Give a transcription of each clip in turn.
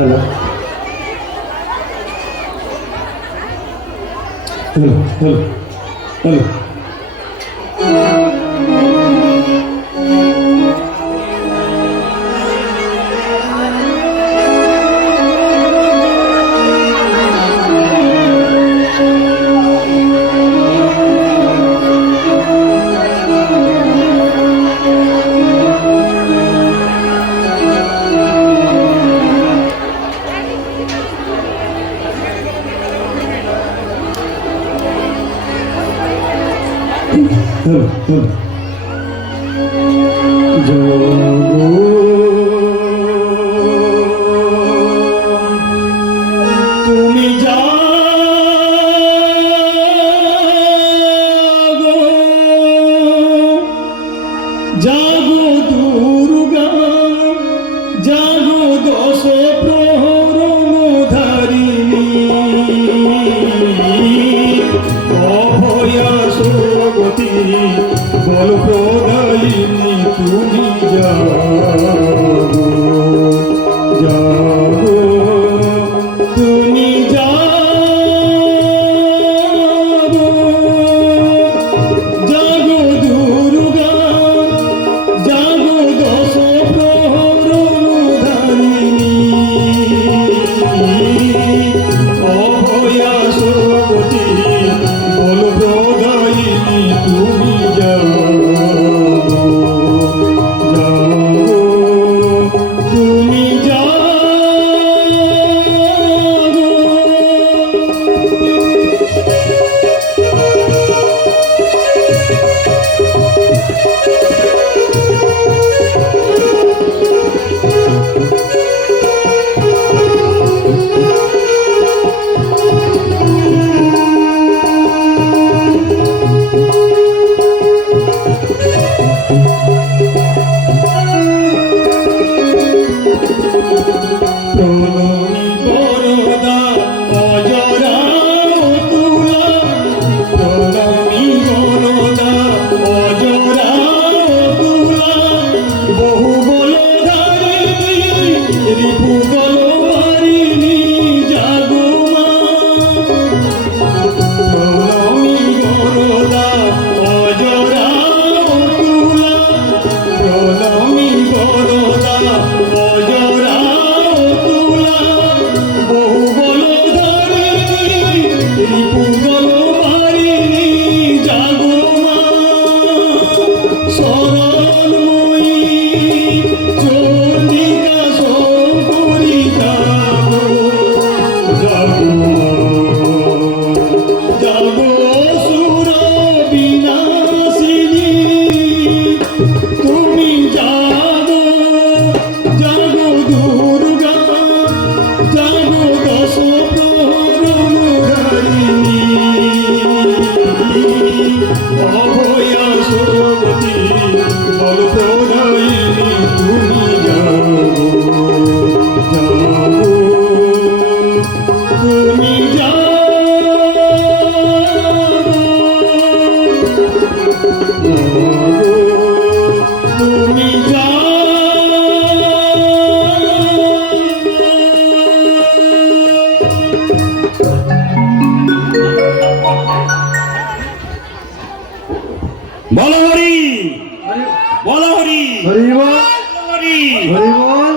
Hello hello hello hello hello hello তুমি জাগো দুর্গা জাগো দশ প্রহরণ ধারিণী অভয়া সুরগতি বল প্রদায়িনী তুমি জাগো জাগো তুমি জাগো জাগো দুর্গা জাগো দশ প্রহরণ ধারিণী অভয়া সুরগতি বল প্রদায়িনী তুমি জাগো জাগো তুমি জাগো প্রণমী বরদা অজরা তুলা প্রণমী বরদা অজরা তুলা বহু বল ধারিণী রিপু বল হারিণী জাগো মা প্রণমী বরদা অজরা তুলা প্রণমী বরদা অজরা বহু বল ধারিণী রিপু বল হারিণী জাগো মা শরণময়ী চন্ডিকা শঙ্করী জাগো জাগো জাগো অসুর বিনাশিনী তুমি জাগো জাগো দুর্গা জাগো দশ প্রহরণ ধারিণী অভয়া সুরগতি বল প্রদায়িনী তুমি জাগো জাগো তুমি জাগো তুমি বল হরি বল হরি হরি বল হরি হরি বল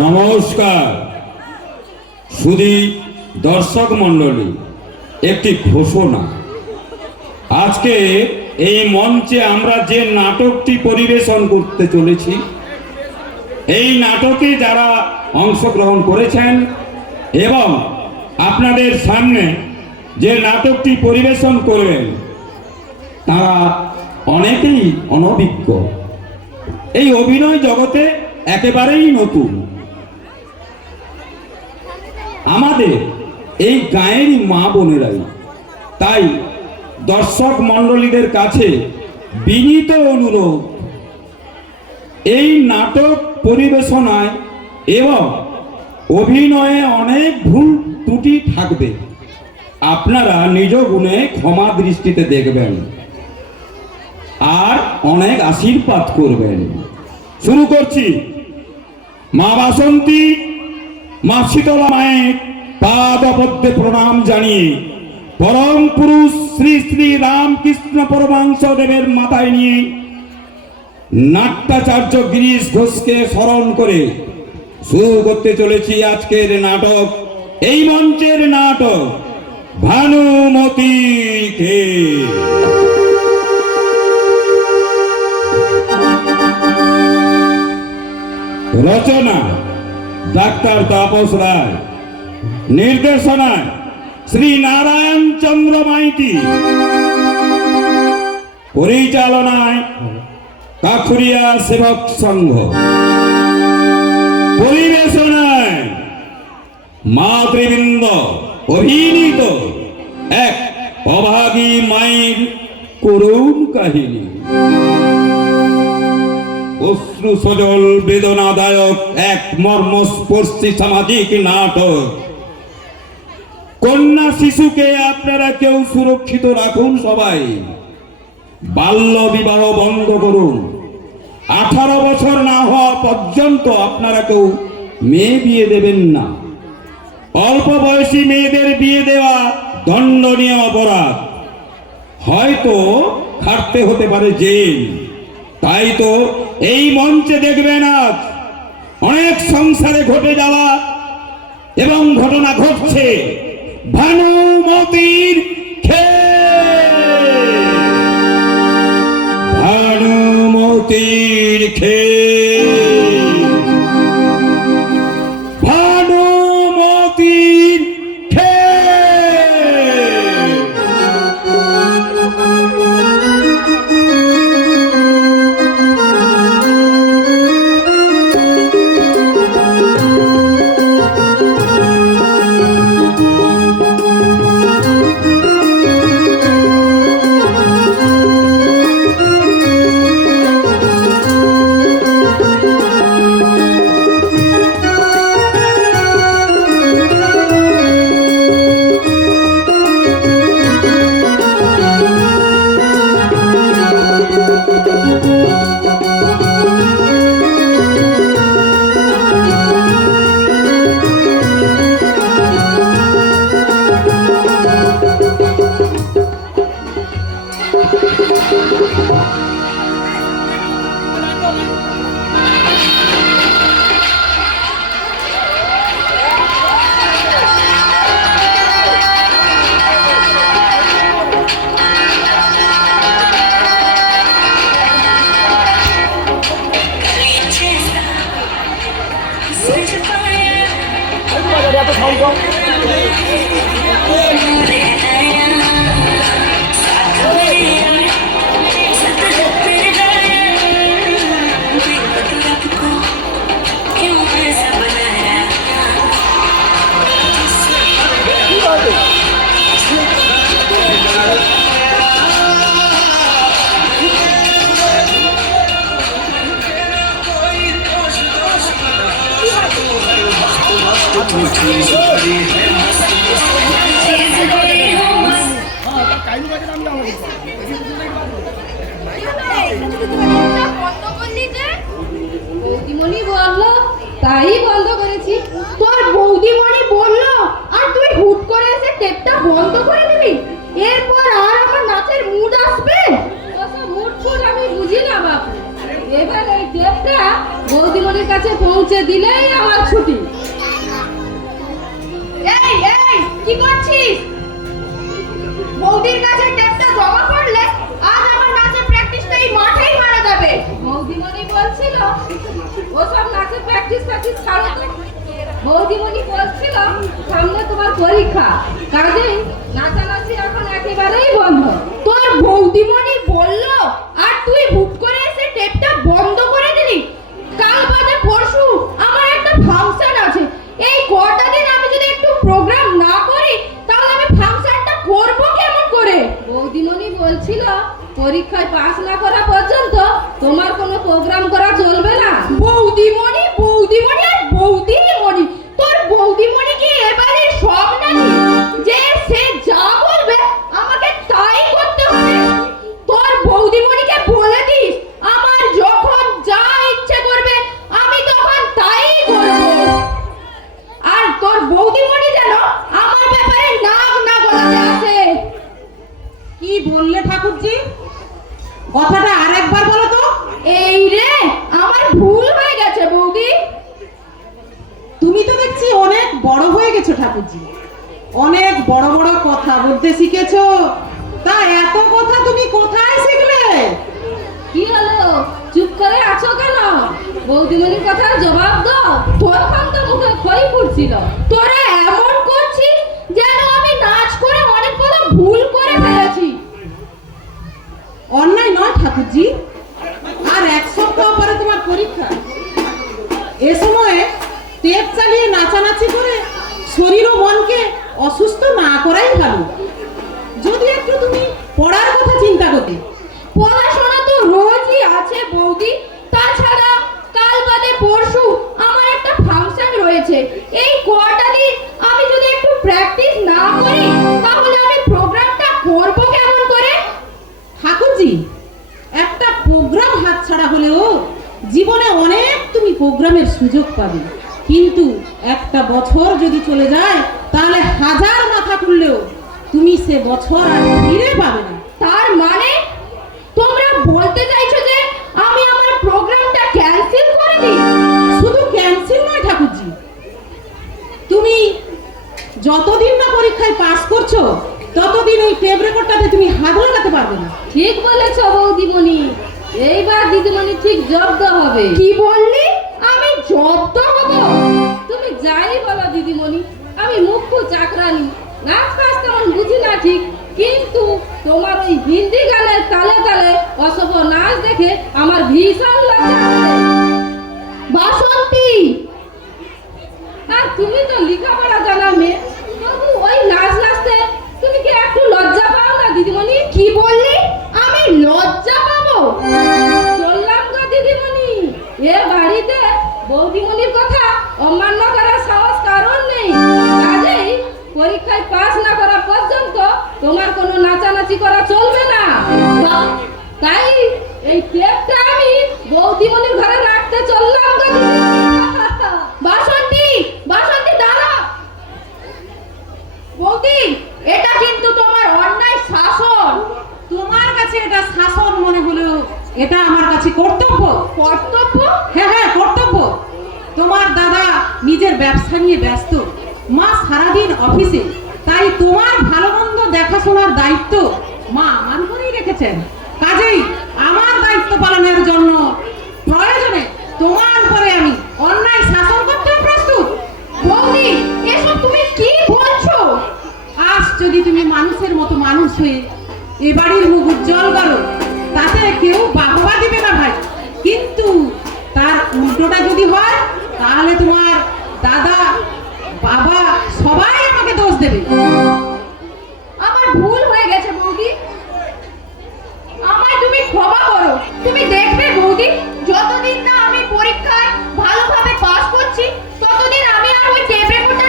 নমস্কার সুধী দর্শক মণ্ডলী, একটি ঘোষণা। আজকে এই মঞ্চে আমরা যে নাটকটি পরিবেশন করতে চলেছি, এই নাটকে যারা অংশগ্রহণ করেছেন এবং আপনাদের সামনে যে নাটকটি পরিবেশন করবেন তারা অনেকেই অনভিজ্ঞ, এই অভিনয় জগতে একেবারেই নতুন। আমাদের এই গাঁয়েরই মা বোনেরাই, তাই দর্শক মণ্ডলীদের কাছে বিনীত অনুরোধ, এই নাটক পরিবেশনায় এবং অভিনয়ে অনেক ভুল ত্রুটি থাকবে, আপনারা নিজ গুণে ক্ষমা দৃষ্টিতে দেখবেন আর অনেক আশীর্বাদ করবেন। শুরু করছি। মা বাসন্তী, মা শীতলা মায়ের পাদপদ্মে প্রণাম জানিয়ে পরম পুরুষ শ্রী শ্রী রামকৃষ্ণ পরমহংস দেবের মাথায় নিয়ে নাট্যাচার্য গিরিশ ঘোষকে স্মরণ করে শুরু করতে চলেছি আজকের নাটক। এই মঞ্চের নাটক ভানুমতি কে। রচনা ডাক্তার তাপস রায়, নির্দেশনায় শ্রী নারায়ণ চন্দ্র মাইতি, পরিচালনায় কাখুরিয়া সেবক সংঘ, পরিবেশনায় মাতৃবৃন্দ অভিনীত এক অভাগী মায়ের করুণ কাহিনী। অশ্রু সজল বেদনাদায়ক এক মর্মস্পর্শী সামাজিক নাটক। কন্যা শিশুকে আপনারা কেউ সুরক্ষিত রাখুন, সবাই বাল্য বিবাহ বন্ধ করুন। 18 বছর না হওয়া পর্যন্ত আপনারা কেউ মেয়ে বিয়ে দেবেন না। অল্প বয়সী মেয়েদের বিয়ে দেওয়া দণ্ডনীয় অপরাধ, হয়তো খাটতে হতে পারে জেল। তাই তো এই মঞ্চে দেখবেন আজ অনেক সংসারে ঘটে যাওয়া এবং ঘটনা ঘটছে ভানুমতির খেল। ভানুমতির খেল, ভানুমতির খেল। বৌদিমণি বললো তাই বন্ধ করেছি। তোর বৌদিমণি বললো আর তুই হুট করে এসে টেপটা বন্ধ করে দিবি? এরপর আর আমার নাচের মুড আসবে? ওসব মুড ফুড আমি বুঝি না বাপু। এবার এই টেপটা বৌদিমণির কাছে পৌঁছে দিলেই আমার ছুটি। এই এই কি করছিস? বৌদির কাছে টেপটা জমা করলে আজ আমার নাচের প্র্যাকটিসটা এই মাঠেই মারা যাবে। বৌদিমণি বলছিল ওসব নাচের প্র্যাকটিস ছাড়ো তো। বৌদিমণি বলছিল সামনে তোমার পরীক্ষা, কাজেই নাচানাচি এখন একেবারেই বন্ধ। তোর বৌদিমণি বললো আর তুই হুট করে এসে টেপটা বন্ধ করে দিলি? কাল বাদে পরশু আমার একটা ফাংশন আছে। এই কটা দিন আমি যদি একটু প্রোগ্রাম না করি তাহলে আমি ফাংশনটা করব কেমন করে? বৌদিমণি বলছিল পরীক্ষায় পাস না করা পর্যন্ত তোমার কোনো প্রোগ্রাম করা চলবে না। বৌদিমণি বৌদিমণি আর বৌদিমণি, তোর বৌদিমণি কি এবারে সব নাকি যে সে যা বলবে আমাকে তাই করতে হবে? তোর বৌদিমণিকে বলে দিস আমার যখন যা ইচ্ছে করবে আমি তখন তাই করব। আর তোর বৌদিমণি যেন আমার ব্যাপারে নাক না গলাতে আসে। কি বললে ঠাকুরজি? কথাটা আরেকবার বলো তো। এই রে আমার ভুল হয়ে গেছে বৌদি। তুমি তো দেখছি অনেক বড় হয়ে গেছো ঠাকুরজি, অনেক বড় বড় কথা বলতে শিখেছো। তা এত কথা তুমি কোথায় শিখলে? কি হলো চুপ করে আছো কেন? বৌদিমণির কথার জবাব দাও। তখন তো মুখে খই ফুটছিল। তোরা এমন করছিস যেন আমি নাচ করে অনেক বড় ভুল করে ফেলেছি। অন্যায় নয় ঠাকুরজি, আর এক সপ্তাহ পরে তোমার পরীক্ষা। এ সময়ে টেপ চালিয়ে নাচানাচি করে শরীর ও মনকে অসুস্থ না করাই ভালো। যদি একটু তুমি পড়ার কথা চিন্তা করতে। পড়াশোনা তো রোজই আছে বৌদি, তাছাড়া কাল বাদে পরশু আমার একটা ফাংশন রয়েছে। এই কটা দিন আমি যদি একটু প্র্যাকটিস না করি তাহলে আমি প্রোগ্রামটা করব কেমন করে? ঠাকুরজি, একটা প্রোগ্রাম হাতছাড়া হলেও জীবনে অনেক তুমি প্রোগ্রামের সুযোগ পাবে, কিন্তু একটা বছর যদি চলে যায় তাহলে হাজার মাথা খুললেও তুমি সে বছর আর ফিরে পাবে না। তার মানে তোমরা বলতে চাইছো যে আমি আমার প্রোগ্রামটা ক্যান্সেল করে দিই? শুধু ক্যান্সেল নয় ঠাকুরজি, তুমি যতদিন না পরীক্ষায় পাস করছো ততদিন ওই টেপ রেকর্ডটাতে তুমি হাত লাগাতে পারবে না। ঠিক বলেছো বৌদিমণি, এইবার দিদিমণি ঠিক জব্দ হবে। কি বললি? আমি জব্দ হব? তুমি যাই বলো দিদিমণি, আমি মুখ্য চাকরানি, নাচ ফাচ তেমন বুঝি না ঠিক, কিন্তু তোমার ওই হিন্দি গানের তালে তালে অসভ্য নাচ দেখে আমার ভীষণ লজ্জা করে। বাসন্তী, আর তুমি তো লেখাপড়া জানা মেয়ে, তবু ওই নাচ নাচতে তুমি কি একটু লজ্জা পাও না দিদিমণি? কি বললি? আমি লজ্জা পাবো? চললাম গো দিদিমণি, এ বাড়িতে বৌদিমণির কথা অমান্য করার সাহস কারণ নেই। কাজেই পরীক্ষায় পাস না করা পর্যন্ত তোমার কোনো নাচানাচি করা চলবে না। তাই এই টেপটা আমি বৌদিমণির ঘরে রাখতে চললাম গো দিদিমণি। বাসন্তী, বাসন্তী দাঁড়া। বৌদি, এটা কিন্তু তোমার অন্যায় শাসন। তোমার কাছে এটা শাসন মনে হলেও এটা আমার কাছে কর্তব্য। কর্তব্য? হ্যাঁ হ্যাঁ, কর্তব্য। তোমার দাদা নিজের ব্যবসা নিয়ে ব্যস্ত, মা সারাদিন অফিসে, তাই তোমার ভালো মন্দ দেখাশোনার দায়িত্ব মা আমার উপরেই রেখেছেন। কাজেই আমার দায়িত্ব পালনের জন্য প্রয়োজনে তোমার উপরে আমি অন্যায় শাসন করতে প্রস্তুত। বৌদি, এসব তুমি কি বলছো? আজ যদি তুমি মানুষের মতো মানুষ হয়ে এ বাড়ির মুখ উজ্জ্বল করো তাতে কেউ বাহবা দিবে না ভাই, কিন্তু তার উল্টোটা যদি হয় তাহলে তোমার দাদা বাবা সবাই আমাকে দোষ দেবে। আমার ভুল হয়ে গেছে বৌদি, আমায় তুমি ক্ষমা করো। তুমি দেখবে বৌদি, যতদিন না আমি পরীক্ষায় ভালোভাবে পাস করছি ততদিন আমি আর ওই টেপ রেকর্ডটা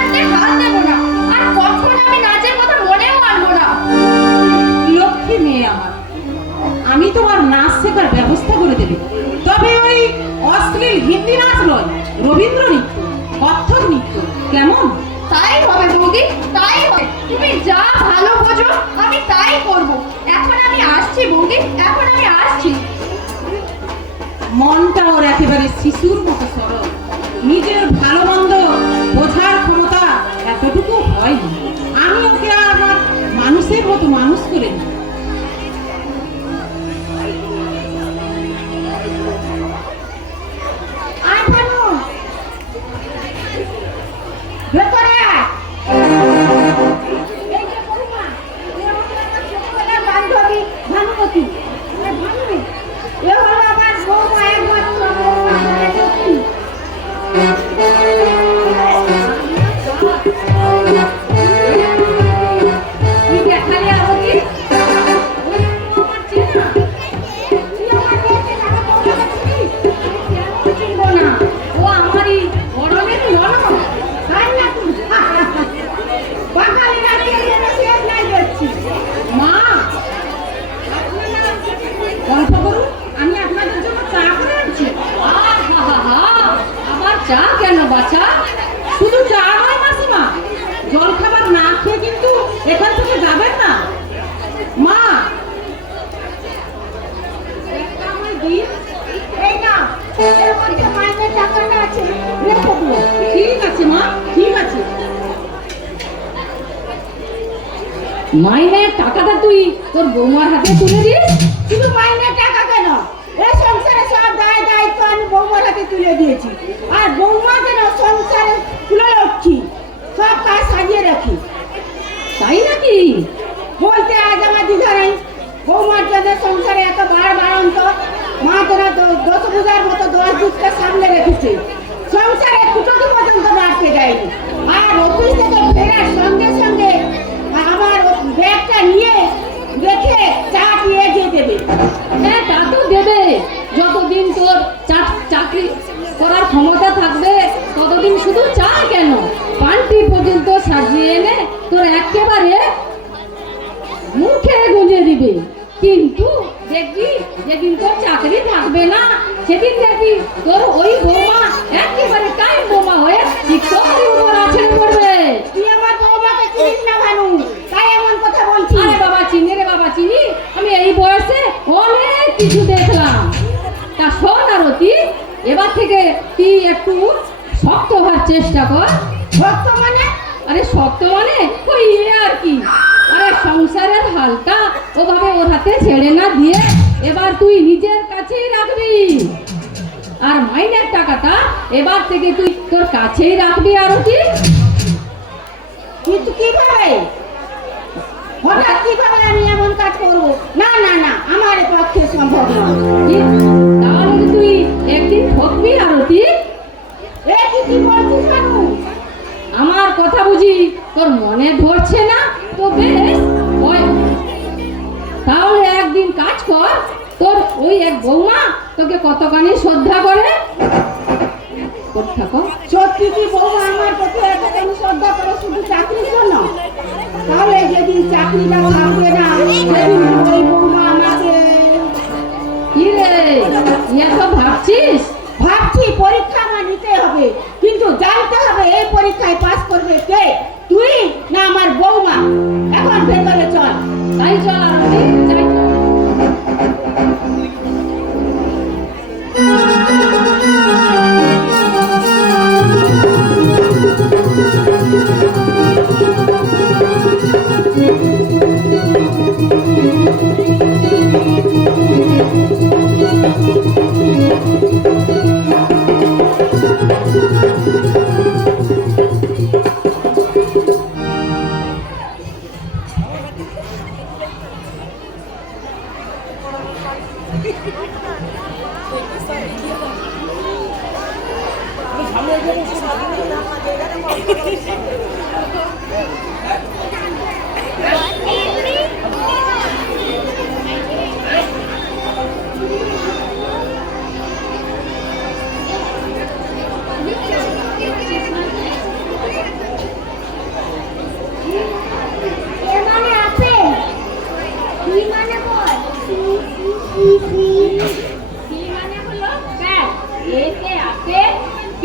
রবীন্দ্র নৃত্য, কত্থক নৃত্য, কেমন? তাই হবে বৌদি, তাই হবে। তুমি যা ভালো বোঝো আমি তাই করব। এখন আমি আসছি বৌদি, এখন আমি আসছি। মনটা ওর একেবারে শিশুর মতো সরল, নিজের ভালো মন্দ বোঝার ক্ষমতা এতটুকু হয়নি। আমি ওকে আমার মানুষের মতো মানুষ করে নিই। আয় ভানু, ভেতরে আয়। এই যে বৌমা, এ হলো আমার ছোটবেলার বান্ধবী ভানুমতি। ভানু, এ হলো আমার বৌমা, একমাত্র বৌমা, মানে লক্ষ্মী। তুই দেখালি আমাকে? ওই তো আমার চেনা। তুই আমার মেয়েকে টাকা পয়সা দিছিস? কেন চিনবো না? ও আমারই বড়নের ননদ। তাই না তুই? বাঙালিরা চেনে না, সে নাই দেখছি। মা, গল্প করুন, আমি আপনাদের জন্য চা করে আনছি। আবার চা কেন বাছা? শুধু চা নয় মাসিমা, জল খাবার না খেয়ে কিন্তু এখান থেকে যাবেন না। মা, একটা আমায় দিন। এই না, এর মধ্যে মাইনের টাকাটা আছে, রেখে দিও। ঠিক আছে মা, ঠিক আছে। মাইনের টাকাটা তুই তোর বৌমার হাতে তুলে দিস? শুধু মাইনের টাকা কেন, এই সংসারে সব দায় দায়িত্ব আমি বৌমার হাতে তুলে দিয়েছি। আর বৌমা যেন সংসারে তুলে লক্ষ্মী, সব কাজ সাজিয়ে রাখি। তাই নাকি? বলতে আজ আমার দিদা নেই, বৌমার জন্য সংসারে এত বাড়ন্ত, মা যেন 10 পূজার মতো 10 দিকটা সামনে রেখেছে। সংসারে কুচুটি পর্যন্ত বাড়তে দেয়নি। আর অফিস থেকে ফেরার সঙ্গে সঙ্গে আমার ব্যাগটা নিয়ে রেখে চা দিয়ে দেবে। হ্যাঁ, তা তো দেবে। যতদিন তোর চাকরি করার ক্ষমতা থাকবে ততদিন শুধু চা কেন, পান্টি পর্যন্ত সাজিয়ে এনে তোর একেবারে মুখে গুঁজে দিবে। কিন্তু দেখবি যেদিন তোর চাকরি থাকবে না সেদিন দেখবি তোর ওই বৌমা একেবারে টাইম বৌমা হয়ে ঠিক তোর উপর আছড়ে পড়বে। তুই আমার বৌমাকে চিনিস না ভানু, তাই এমন কথা বলছিস? আরে বাবা চিনি রে বাবা, চিনি। আমি এই বয়সে অনেক কিছু দেখলাম। তা শোন আরতি, এবার থেকে তুই একটু শক্ত হওয়ার চেষ্টা কর। শক্ত মানে? আরে শক্ত মানে ওই আর কি, আরে সংসারের হালটা ওভাবে ওর হাতে ছেড়ে না দিয়ে এবার তুই নিজের কাছেই রাখবি। আর মাইনের টাকাটা এবার থেকে তুই তোর কাছেই রাখবি আরতি। কিন্তু কিভাবে, হঠাৎ কিভাবে আমি এমন কাজ করব? না না না, আমার পক্ষে সম্ভব নয়। তাহলে তুই একদিন ঠকবি আরতি। এ কি বলছিস বাবু? আমার কথা বুঝি তোর মনে ধরছে না? তো বেশ, তাহলে একদিন কাজ কর, তোর ওই এক বৌমা তোকে কতখানি শ্রদ্ধা করে। সত্যি কি বৌমা আমার প্রতি এতখানি শ্রদ্ধা করে শুধু চাকরির জন্য? তাহলে যেদিন চাকরিটা থাকবে না সেদিন ওই বৌমা আমাকে কি রে এত ভাবছিস? ভাবছি পরীক্ষা আমার নিতে হবে, কিন্তু জানতে হবে এই পরীক্ষায় পাস করবে কে, তুই না আমার বৌমা। এখন ভেতরে চল। তাই চল আরতি, যাই চল।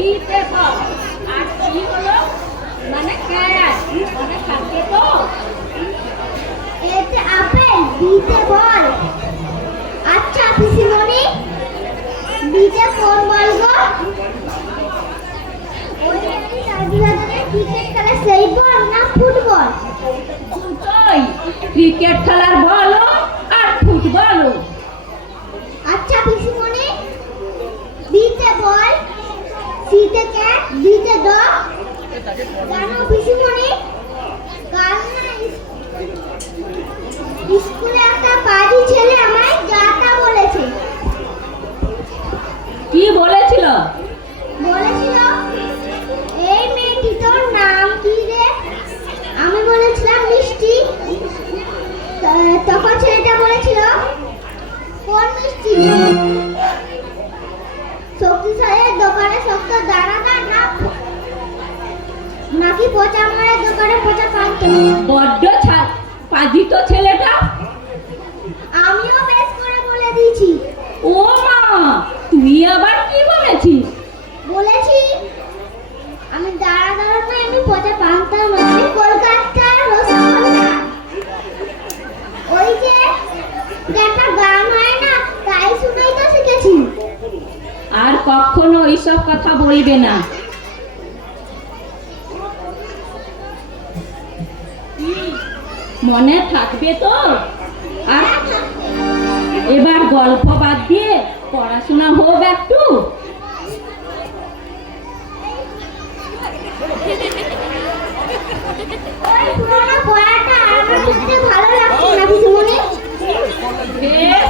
বিতে বল। আর কি হলো? মানে ক্যাট, মানে থাকে তো। এতে আপেল, বিতে বল। আচ্ছা পিসিমণি, বিতে কোন বল গো? ওই একটি রাজুদাদের ক্রিকেট খেলা সেই বল না ফুটবল? দুটোই, ক্রিকেট খেলার বলো আর ফুটবলও। আচ্ছা পিসিমণি, বিতে বল, সিতে ক্যাট, বিতে ডগ। জানো পিসিমণি, কাল না স্কুলে একটা পাজি ছেলে আমায় যাতা বলেছে। কি বলেছিল? বলেছিল, এই মেয়েটি তোর নাম কি রে? আমি বলেছিলাম মিষ্টি। তখন ছেলেটা বলেছিল, কোন মিষ্টি? শক্তিশালীর দোকানে শক্ত দানাদার না, নাকি পচা মারের দোকানে পচা পান্ত? বড্ড পাজি তো ছেলেটা। আমিও বেশ করে বলে দিয়েছি। ও মা, তুই আবার কি বলেছিস? বলেছি, আমি দাঁড়া না, আমি পচা পান্তা নয়, আমি কলকাতার রসগোল্লা। ওই যে একটা গান হয় না, তাই শুনেই তো শিখেছি। আর কখনো এইসব কথা বলবে না। মনে থাকবে তো? আর এবার গল্প বাদ দিয়ে পড়াশোনা হোক একটু। ওই পুরোনো পড়াটা আমার পড়তে ভালো লাগছে না পিসিমণি। বেশ,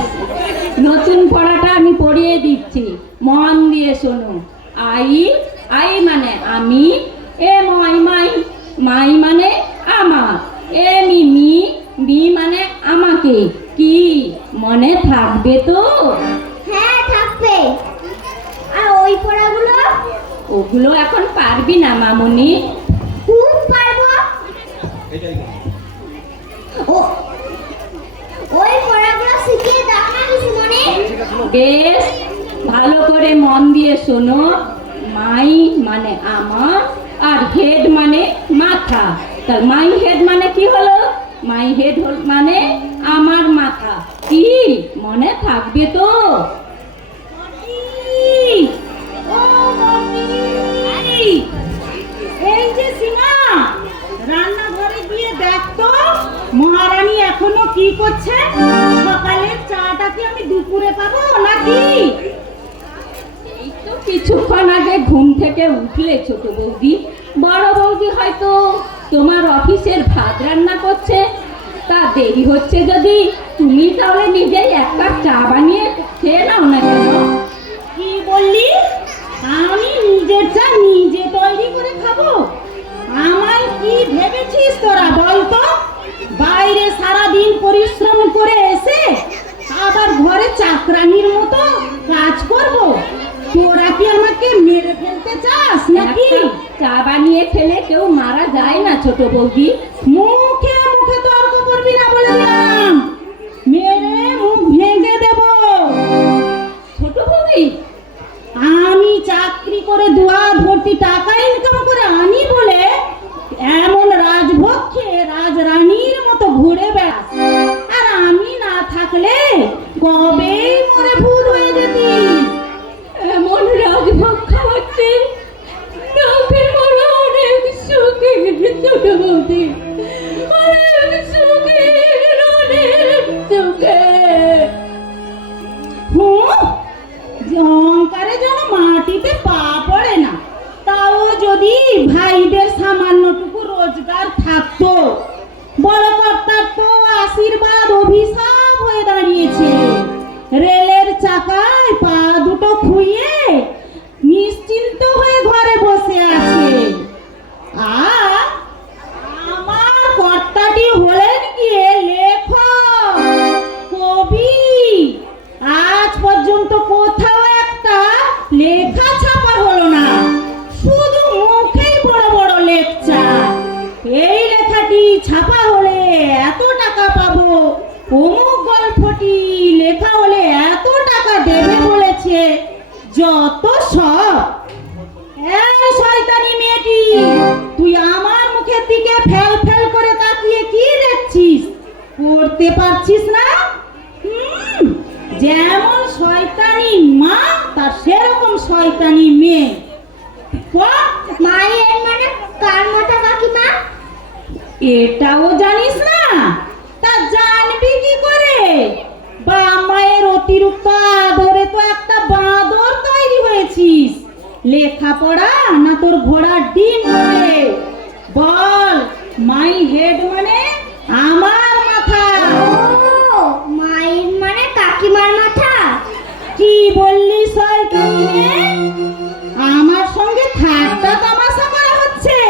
নতুন পড়াটা আমি পড়িয়ে দিচ্ছি, মন দিয়ে শোনো। আই, আই মানে আমি, এ মাই মাই, মাই মানে আমার, এ মিমি, মি মানে আমাকে। কি মনে থাকবে তো? হ্যাঁ থাকবে। আর ওই পড়াগুলো? ওগুলো এখন পারবি না মামুনি। খুব পারবো। ও, ওই পড়াগুলো শিখিয়ে দাও না পিসিমণি। বেশ, ভালো করে মন দিয়ে শোনো। মাই মানে আমার, আর হেড মানে মাথা। তা মাই হেড মানে কি হলো? মাই হেড মানে আমার মাথা। কি মনে থাকবে তো? ও মম্মি, এই যে সীমা, রান্নাঘরে গিয়ে দেখ তো মহারানী এখনো কি করছে। সকালের চাটা কি আমি দুপুরে পাবো নাকি? এই তো কিছুক্ষণ আগে ঘুম থেকে উঠলে ছোট বৌদি। বড় বৌদি হয়তো তোমার অফিসের ভাত রান্না করছে। তা দেরি হচ্ছে যদি তুমি তাহলে নিজেই এক কাপ চা বানিয়ে খেয়ে নাও না কেন? কি বললি? আমি নিজের চা নিজে তৈরি করে খাবো? আমায় কি ভেবেছিস তোরা বল তো? বাইরে সারাদিন পরিশ্রম করে এসে আবার ঘরে চাকরানির মতো কাজ করব? তোরা কি আমাকে মেরে ফেলতে চাস নাকি? একটা চা বানিয়ে খেলে কেউ মারা যায় না ছোট বৌদি। মুখে মুখে তর্ক করবি না বলে দিলাম, মেরে মুখ ভেঙে দেব। ছোট বৌদি, আমি চাকরি করে দুয়ার ভর্তি টাকা ইনকাম করে আনি বলে এমন রাজভোগ খেয়ে রাজরানীর মতো ঘুরে বেড়াস, আর আমি না থাকলে কবে মরে ভূত হয়ে যেতিস। এমন রাজভোগ খাওয়াচ্ছে, নাকের মনে অনেক সুখে ছোট বৌদি, অনেক সুখে, অনেক সুখে। অহংকারে যেন মাটিতে পা পড়ে না। তাও যদি ভাইদের সামান্যটুকু রোজগার থাকতো। বড় কর্তার তো আশীর্বাদ অভিশাপ হয়ে দাঁড়িয়েছে। রেলের চাকায় পা দুটো খুইয়ে নিশ্চিন্ত হয়ে ঘরে বসে আছে। আর আমার কর্তাটি হলেন গিয়ে লেখক, কবি। আজ পর্যন্ত কোথাও একটা লেখা ছাপা হলো না, শুধু মুখেই বড় বড় লেকচার। এই লেখাটি ছাপা হলে এত টাকা পাবো, অমুক গল্পটি লেখা হলে এত টাকা দেবে বলেছে। যত সব ফেল ফেল করে তাকিয়ে কি দেখছিস? পড়তে পারছিস না? যেমন শয়তানি মা তার সেরকম শয়তানি মেয়ে। মায়ের মানে কার মাথা কাকিমা? এটাও জানিস না? তা জানবি কি করে? বা মায়ের অতিরিক্ত আদরে তো একটা বাঁদর তৈরি হয়েছিস। লেখাপড়া না তোর ঘোড়ার ডিম বলে? বল, মাই হেড মানে আমার মাথা। ও মায়ের মানে কাকিমার মাথা। কি বললি শয়তানি মেয়ে? আমার সঙ্গে ঠাট্টা তামাশা করা হচ্ছে?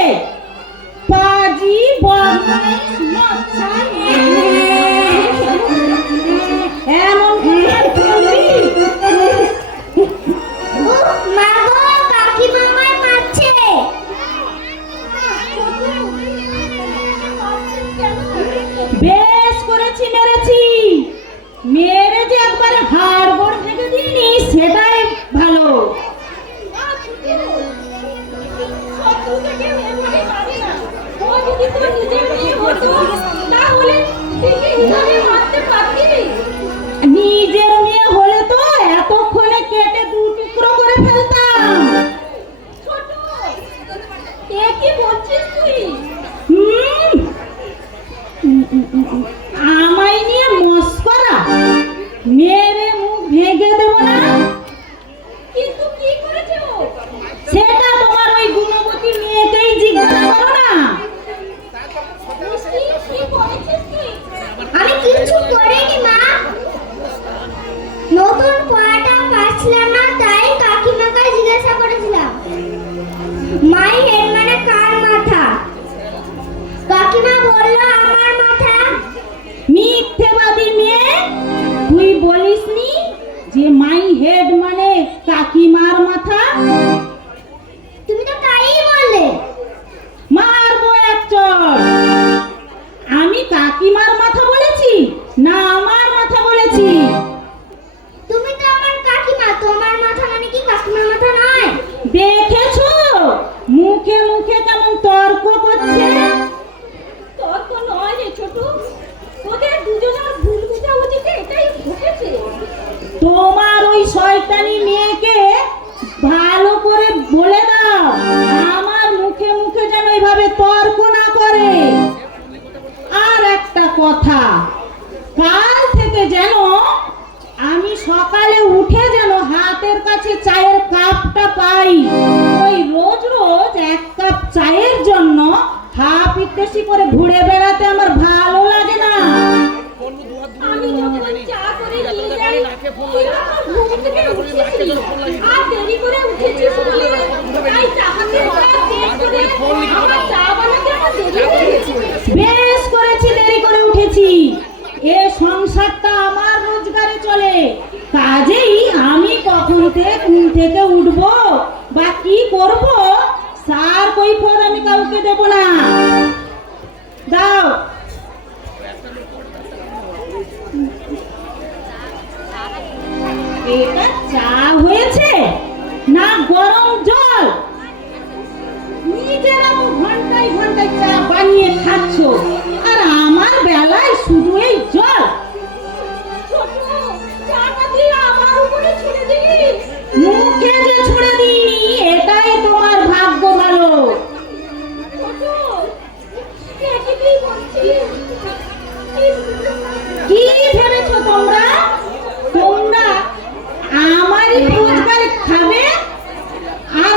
পাজি বদমাইশ মচ্ছা এমন করে বলবি? উফ মা গো, কাকিমা আমায় মারছে। বেশ করেছি, মেরেছি। মেরে যে একবারে হাড় গোড় ভেঙে দিইনি সেটাই ভালো। নিজের মেয়ে হলে তো এতক্ষণে কেটে দু টুকরো করে ফেলতাম। কি বলছিস তুই? আমায় নিয়ে মস্করা? মেরে মুখ ভেঙে দেবো না? কিন্তু কি করেছে ও? সেটা তোমার ওই গুণবতী মেয়েকেই জিজ্ঞাসা করো না। কি করেছিস তুই? আমি কিচ্ছু করিনি মা। নতুন পড়াটা পারছিলাম না, তাই কাকিমাকে জিজ্ঞাসা করেছিলাম মাই হেড মানে কার মাথা। কাকিমা বলল আমার মাথা। মিথ্যেবাদী মেয়ে, তুই বলিসনি যে মাই হেড মানে কাকিমার মাথা? তুমি তো তাই বললে। মারবো এক চড়। আমি কাকিমার মাথা বলেছি না আমার মাথা বলেছি? তুমি তো আমার কাকিমা, তোমার মাথা মানে কি কাকিমার মাথা নয়? দেখেছো মুখে মুখে কেমন তর্ক করছে? তর্ক নয় রে ছোট, তোদের দুজনের ভুল বুঝাবুঝিতে এটাই ঘটেছে। তোমার ওই শয়তানি মেয়েকে ভালো করে বলে দাও আমার মুখে মুখে যেন এভাবে তর্ক না করে। আর একটা কথা, কাল থেকে যেন আমি সকালে উঠে যেন হাতের কাছে চায়ের কাপটা পাই। ওই রোজ রোজ এক কাপ চায়ের জন্য হাফ ইত্তেসি করে ঘুরে বেড়াতে আমার ভালো লাগে না। আমি যখন চা করে নিয়ে যাই, তুই আমার ঘুম থেকে উঠেছিলি। আর দেরি করে উঠেছিস বলে তাই চাহাতের কাজ শেষ করে আমার চা বানাতে আমার দেরি হয়ে গেছে। বেশ করেছি, দেরি করে উঠেছি। এ সংসারটা আমার রোজগারে চলে, কাজেই আমি কখন ঘুম থেকে উঠবো বা কি করব সার কৈফিয়ত আমি কাউকে দেব না। দাও। এটা চা হয়েছে না গরম জল? নিজেরা ঘন্টায় ঘন্টায় চা বানিয়ে খাচ্ছ আর আমার বেলায় শুধু এই জল। ছোট, চাটা তুই আমার উপরে ছুড়ে দিলি। মুখে যে ছুড়ে দিইনি এটাই তোমার ভাগ্য ভালো। ছোট, একে তুই বলছিস? কি ভেবেছো তোমরা? তোমরা আমারই রোজগার খাবে আর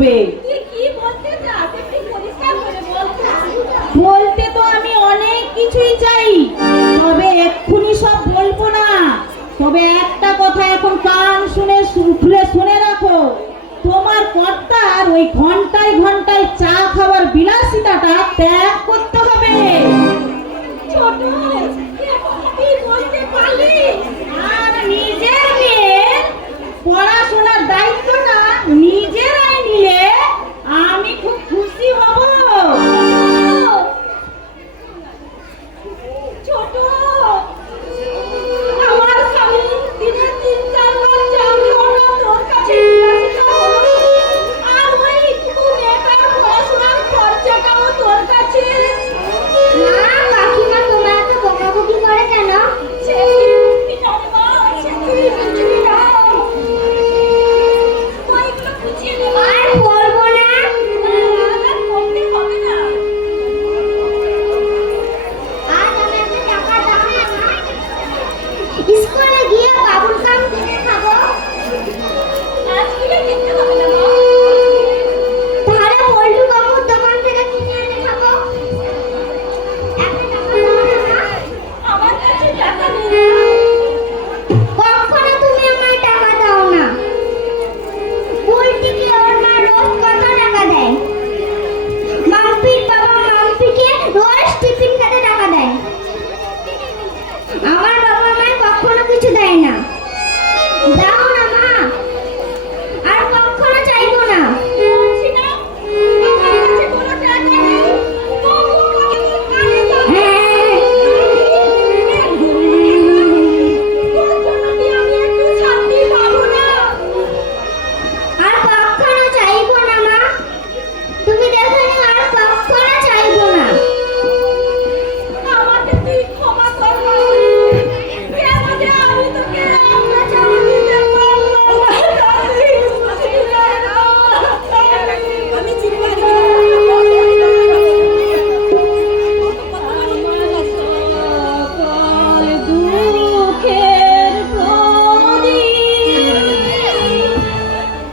করবে। তুই কি বলতে চাস একটু পরিষ্কার করে বল। বলতে তো আমি অনেক কিছুই চাই, তবে এক্ষুনি সব বলবো না। তবে একটা কথা এখন কান খুলে শুনে রাখো, তোমার কর্তার ওই ঘন্টায় ঘন্টায় চা খাবার বিলাসিতাটা ত্যাগ করতে হবে। ছোট তুই বলতে পারলি। আর নিজের মেয়ের পড়াশোনার দায়িত্বটা নিজেরাই নিলে আমি খুব খুশি হব। ছোট আমার স্বামী দিনে 3-4 বার চা খাওয়া তোর কাছে বিলাসিতা হলো। আর ওই মেয়েটার পড়াশোনার খরচাটাও তোর কাছে। না কাকিমা, তোমরা এত বকাবকি করে কেন? সে কি বুঝবি না রে মা, সে তুই বুঝবি না। ওইগুলো বুঝিয়ে দে মা। আর বলবো না। আর করতে হবে না। আজ আমি একটা টাকা দাও না মা। স্কুলে গিয়ে বাবুর কাম কিনে খাবো। আজকে কিনতে হবে না মা। তাহলে বল্টু বাবুর দোকান থেকে কিনে এনে খাবো। একটা টাকা দাও না মা। আমার কাছে টাকা নেই। কখনো তুমি আমায় টাকা দাও না। বল্টুকে ওর মা রোজ কত টাকা দেয়? মাম্পির বাবা মাম্পিকে রোজ টিফিন খেতে টাকা দেয়। আমার বাবা আমায় কখনো কিছু দেয় না। দাও না মা, আর কখনো চাইবো না। বলছি না আমার কাছে কোনো টাকা নেই। তবু আমাকে কানে দাও। তোর জন্য কি আমি একটু শান্তি পাবো না? আর কখনো চাইবো না মা। তুমি দেখে নিও, আর কখনো চাইবো না। আমাকে তুই ক্ষমা কর মা। কেন যে আমি তোকে একটা চাল দিতে পারলাম না? আমি চিন্তা দুঃখের প্রদীপ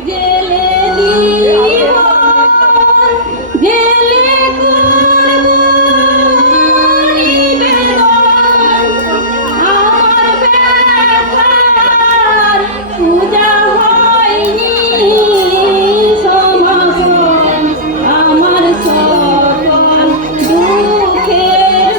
জেলে দিব, জেলে করব নিবেদন। আমার ব্যথার পূজা হয়নি সমাগম, আমার সকল দুঃখের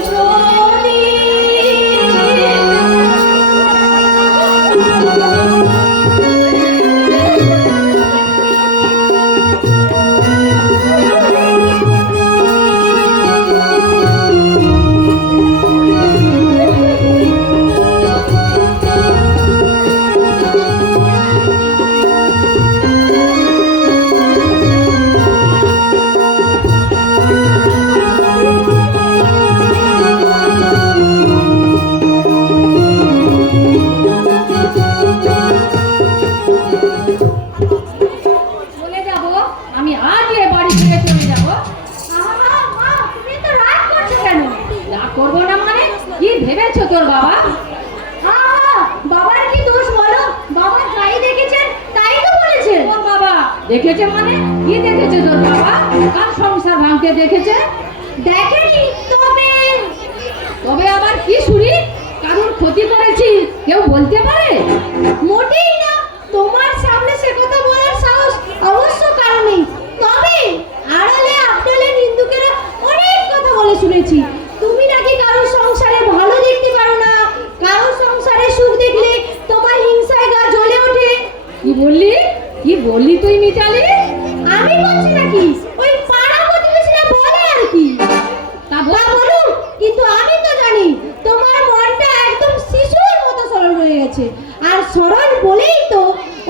চলে যাব আমি, আজ এ বাড়ি থেকে চলে যাব। মা, তুমি তো রাগ করছো কেন? রাগ করবো না মানে? কি ভেবেছো তোর বাবা? বাবার কি দোষ বলো? বাবা যাই দেখেছেন তাই তো বলেছেন। তোর বাবা দেখেছে মানে? কি দেখেছে তোর বাবা? কার সংসার ভাঙতে দেখেছে? দেখেনি, তবে তবে আবার কি শুনি? কারোর ক্ষতি করেছি কেউ বলতে পারে? মোটেই না। তোমার সামনে সে কথা বলার সাহস অবশ্য কারণ নেই। তবে আড়ালে আবডালে নিন্দুকেরা অনেক কথা বলে শুনেছি। তুমি নাকি কারোর সংসারে ভালো দেখতে পারো না, কারোর সংসারে সুখ দেখলে তোমার হিংসায় গা জ্বলে ওঠে। কি বললি? কি বললি তুই মিতালি? আমি বলছি নাকি, ওই পাড়া প্রতিবেশীরা বলে আর কি। তা তা বলুন, কিন্তু আমি তো জানি তোমার মনটা একদম শিশুর মতো সরল হয়ে গেছে। আর সরল বলেই তো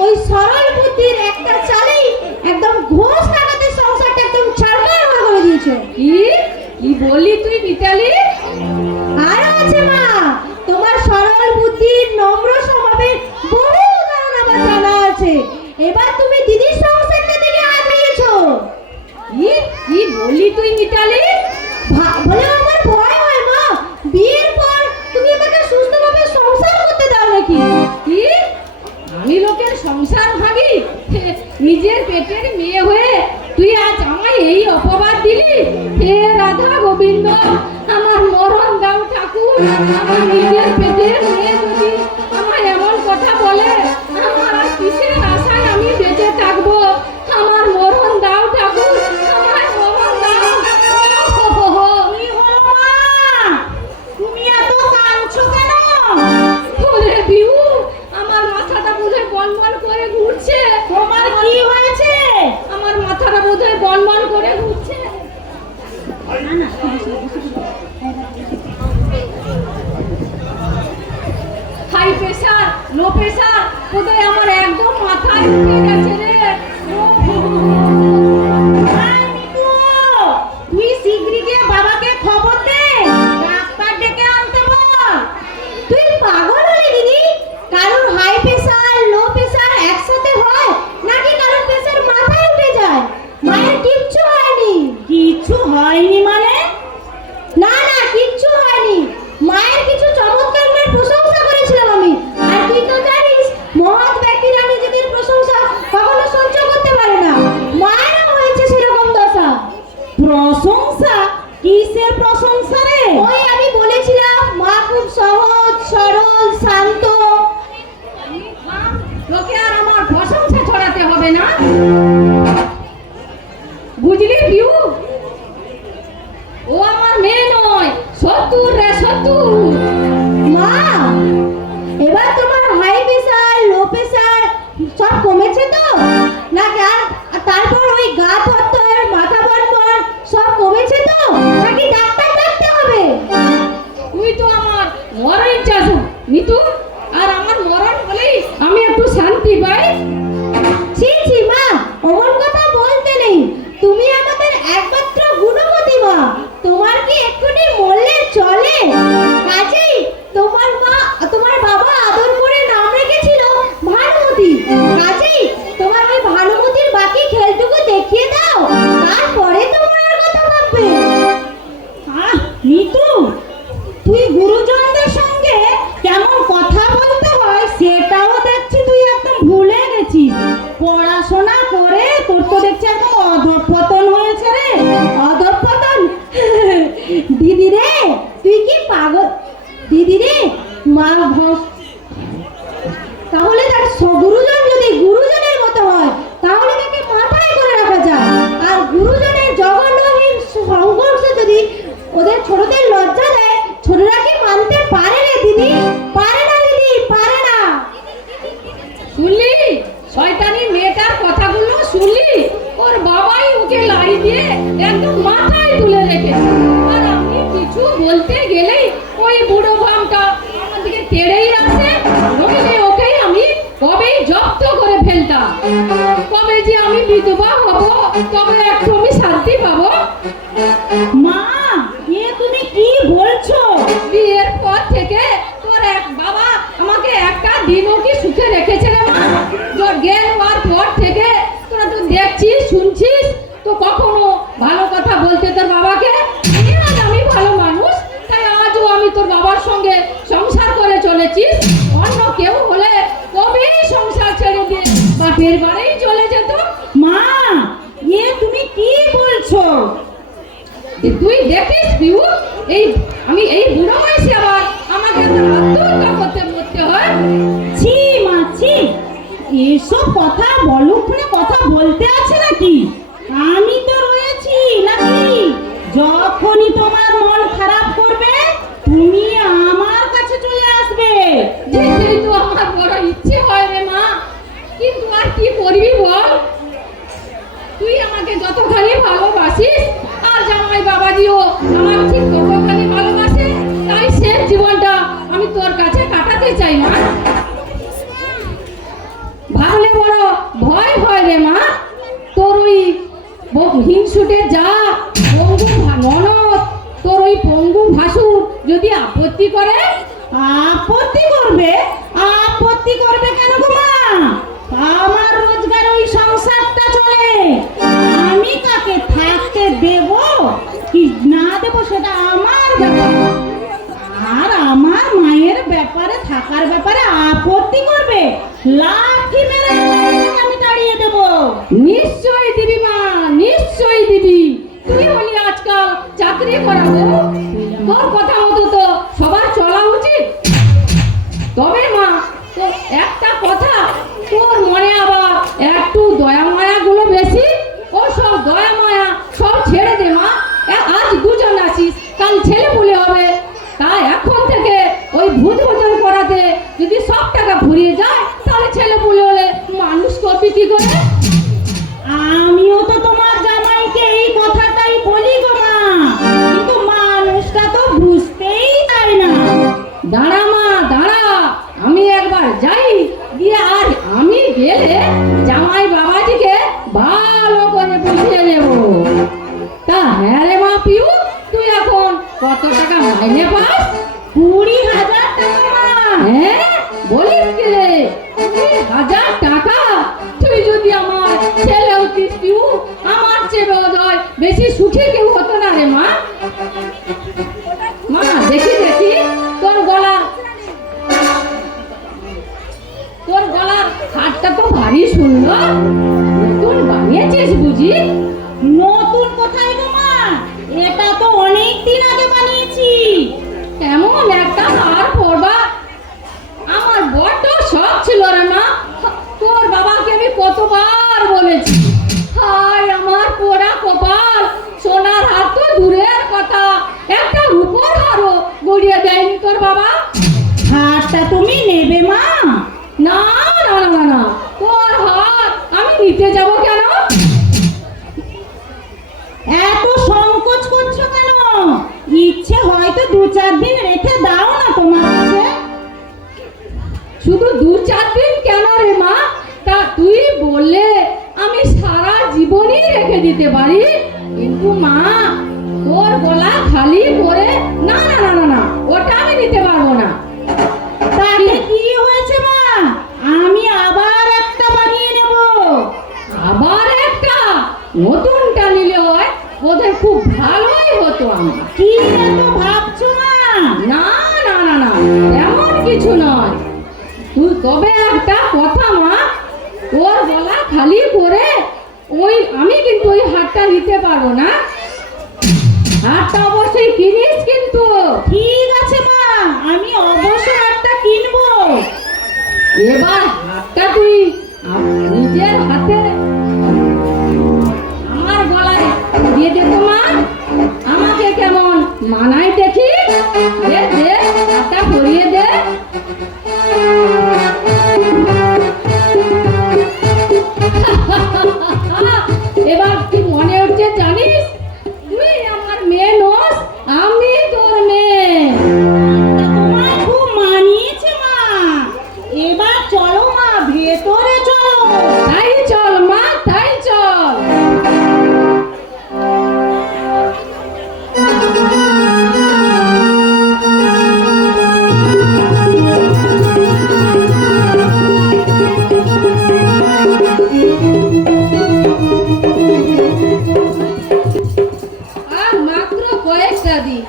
ওই সরল বুদ্ধির একটা চালেই একদম ঘোষ টাকাতে সংসারটা একদম ছাড়খাড় করে দিয়েছো। কি কি বললি তুই মিতালি? আর আছে মা, তোমার সরল বুদ্ধির নম্র স্বভাবের বহু উদাহরণ আমার জানা আছে। এবার তুমি দিদির সংসারটা থেকে হাত দিয়েছো। কি কি বললি তুই মিতালি? বলে আমার ভয় হয় মা, বিয়ের পর তুমি আমাকে সুস্থভাবে সংসার করতে দাও নাকি? কি আমি লোকের সংসার ভাবি, নিজের পেটের মেয়ে হয়ে তুই আজ আমায় এই অপবাদ দিলি। হে রাধা গোবিন্দ, আমার মরণ দাও ঠাকুর। আমার নিজের পেটের মেয়ে যদি আমায় এমন কথা বলে, আমার আর কিসের আশায় আমি বেঁচে থাকবো? আমার মরণ দাও ঠাকুর, আমার মরণ দাও। কি হলো মা? তুমি এত কাঁদছো কেন? ওরে বিহু, আমার মাথাটা বোধহয় বনবন করে ঘুরছে। তোমার কি হয়েছে? আমার মাথাটা বোধহয় বনবন করে ঘুরছে। হাই প্রেসার, লো প্রেসার বোধহয় আমার একদম মাথায় উঠে গেছে রে। আর মিঠু, তুই শিগগিরই গিয়ে বাবাকে খবর দে, ডাক্তার ডেকে আনতে বল। তুই পাগল হলি দিদি? কারোর হাই প্রেসার লো প্রেসার একসাথে হয় নাকি কারোর প্রেসার মাথায় উঠে যায়? মায়ের কিচ্ছু হয়নি। কিছু হয়নি মানে? না না, কিচ্ছু হয়নি। মায়ের কিছু চমৎকার গুণের প্রশংসা করেছিলাম আমি। আর তুই তো জানিস, মহৎ ব্যক্তিরা নিজেদের প্রশংসা কখনো সহ্য করতে পারে না। মায়েরও হয়েছে সেরকম দশা। প্রশংসা? কিসের প্রশংসা রে? ওই আমি বলেছিলাম, মা খুব সহজ সরল শান্ত। লোকে আর আমার প্রশংসা ছড়াতে হবে না, বুঝলি বিহু? ও আমার মেয়ে নয়, শত্রুর রে শত্রু। মা, এবার তোমার হাই প্রেসার লো প্রেসার সব কমেছে তো? নাকি আর তারপর ওই গা থরথর মাথা বনবন সব কমেছে তো? নাকি ডাক্তার ডাকতে হবে? তুই তো আমার মরণ চাষু নিতু, আর আমার মরণ হলেই আমি একটু শান্তি পাই। ছি ছি মা, অমন কথা বলতে নেই। তুমি আমাদের একমাত্র গুণবতী মা। তোমার কি এক্ষুনি মরলে চলে? কাজেই তোমার মা, তোমার বাবা আদর করে নাম রেখেছিল ভানুমতি। কাজেই তোমার ওই ভানুমতির বাকি খেলটুকু দেখিয়ে দাও, তারপরে তোমার আর কথা ভাববে। মিতু, তুই গুরুজনদের সঙ্গে কেমন কথা বলতে হয় সেটাও দেখছি তুই একদম ভুলে গেছিস। পড়াশোনা করে তোর তো দেখছি একদম অধঃপতন হয়েছে রে। অধঃপতন? দিদি রে, তুই কি পাগল? দিদি রে, মা তাহলে তার গুরুজন যদি গুরুজনের মতো হয়, তাহলে তাকে মাথায় করে রাখা যায়। আর গুরুজনের জঘন্যহীন সংঘর্ষ যদি ওদের ছোটদের লজ্জা দেয়, ছোটরা কি মানতে পারে রে দিদি? পারে না দিদি, পারে না। শুনলি শয়তানি মেয়েটার কথাগুলো? শুনলি? ওর বাবাই ওকে লাই দিয়ে একদম মাথায় তুলে রেখেছে। আর আমি কিছু বলতে গেলেই ওই বুড়ো ভামটা আমার দিকে তেড়েই আসে। নইলে ওকেই আমি কবেই জব্দ করে ফেলতাম। কবে যে আমি বিধবা হব, তবে একটু আমি শান্তি পাবো। মা, এ তুমি কি বলছো? বিয়ের পর থেকে তোর এক বাবা আমাকে একটা দিনও কি সুখে রেখেছে রে মা? তোর জ্ঞান হওয়ার পর থেকে তোরা তো দেখছিস শুনছিস, তো কখনো ভালো কথা বলতে তোর বাবাকে? আজ আমি ভালো মানুষ, তাই আজও আমি তোর বাবার সঙ্গে সংসার করে চলেছিস। অন্য কেউ হলে কবেই সংসার ছেড়ে দিয়ে বাপের বাড়িই চলে যেত। মা, এ তুমি কি বলছো? তুই দেখিস বিহু, আমি এই বুড়ো বয়সে আবার আমাকে আত্মহত্যা করতে মরতে হয়। ছি মা, ছি। এসব কথা বলক্ষণে কথা বলতে আছে নাকি? আমি তো রয়েছি নাকি? যখনই তোমার মন খারাপ করবে তুমি আমার কাছে চলে আসবে। যেতেই তো আমার বড় ইচ্ছে হয় রে মা, কিন্তু আর কি করবি বল? তুই আমাকে যতখানি ভালোবাসিস, আর জামাই বাবাজিও আমার ঠিক ততখানি ভালোবাসে, তাই শেষ জীবনটা আমি তোর কাছে কাটাতে চাই মা। ভাবলে বড় ভয় হয় রে মা। তোর ওই হিংসুটে যা পঙ্গু ননদ, তোর ওই পঙ্গু ভাসুর যদি আপত্তি করে? আপত্তি করবে? আপত্তি করবে কেন গো মা? আমার রোজগার ওই সংসারটা চলে। আমি কাকে থাকতে দেব কি না দেব সেটা আমার ব্যাপার। আর আমার মায়ের ব্যাপারে থাকার ব্যাপারে আপত্তি করবে? লাভ লাথি মেরে আমি তাড়িয়ে দেব। নিশ্চয়ই দিবি মা, নিশ্চয়ই দিবি। তুই বলি আজকাল চাকরি করাবো, তোর কথা মতো তো সবার চলা উচিত। তবে মা, তোর একটা কথা, তোর মনে আবার একটু দয়া মায়া গুলো বেশি। ও সব দয়া মায়া সব ছেড়ে দে মা। আজ দুজন আছিস, কাল ছেলে পুলে হবে। তাই এখন থেকে ওই ভূত ভোজন করাতে যদি সব টাকা ফুরিয়ে যায়, তাহলে ছেলে পুলে হলে মানুষ করবি কি করে? আমিও তো তোমার জামাইকে এই কথাটাই বলি গো মা, কিন্তু মানুষটা তো বুঝতেই চায় না। দাঁড়া মা দাঁড়া, আমি একবার যাই, গিয়ে আর আমি গেলে জামাই বাবাজিকে ভালো করে বুঝিয়ে নেব। তা হ্যাঁ রে মা পিউ, তুই এখন কত টাকা মাইনে পাস? 20,000 টাকা মা। হ্যাঁ বলিস কি রে, 20,000 টাকা? তুই যদি আমার ছেলে হতিস পিউ, আমার চেয়ে বোধহয় বেশি সুখী কেউ হতো না রে মা। মা দেখি দেখি তোর গলার হাতটা তো ভারী সুন্দর, নতুন বানিয়েছিস বুঝি? নতুন কোথায় গো মা, এটা তো অনেক দিন আগে বানিয়েছি। এমন একটা হার পরবা আমার বড্ড শখ ছিল রে মা। তোর বাবাকে আমি কতবার বলেছি, হায় আমার পোড়া কপাল, সোনার হার তো দূরের কথা, একটা রূপোর হারও গড়িয়ে দেয়নি তোর বাবা। হারটা তুমি নেবে মা? না না না না, তোর হার আমি নিতে যাব কেন? এত সংকোচ করছো কেন? ইচ্ছে হয়তো 2-4 দিন রেখে দাও না তোমার কাছে। শুধু 2-4 দিন কেন রে মা? তা তুই বললে আমি সারা জীবনই রেখে দিতে পারি, কিন্তু মা তোর গলা খালি করে না না না না না, ওটা আমি নিতে পারবো না। তাহলে কি হয়েছে মা, আমি আবার একটা বানিয়ে নেব। আবার একটা? নতুনটা নিলে হয় বোধহয় খুব ভালোই হতো আমার। কি এত ভাবছো মা? না না না না, এমন কিছু নয়। তুই তবে একটা কথা মা, তোর গলা খালি করে আমি কিন্তু ওই হারটা নিতে পারবো না। হারটা অবশ্যই কিনিস কিন্তু। ঠিক আছে মা, আমি অবশ্যই একটা কিনবো। এবার হাতটা তুই নিজের হাতে আমার গলায় দিয়ে দে তো মা, আমাকে কেমন মানায় দেখি। দে দে, হাতটা পরিয়ে দে। এবার কি মনে হচ্ছে জানিস, তুই আমার মেয়ে নোস, আমি তোর মেয়ে। তা তোমায় খুব মানিয়েছে মা। এবার চলো মা, ভেতরে চলো। তাই চল মা, তাই চল। আর মাত্র কয়েকটা দিন,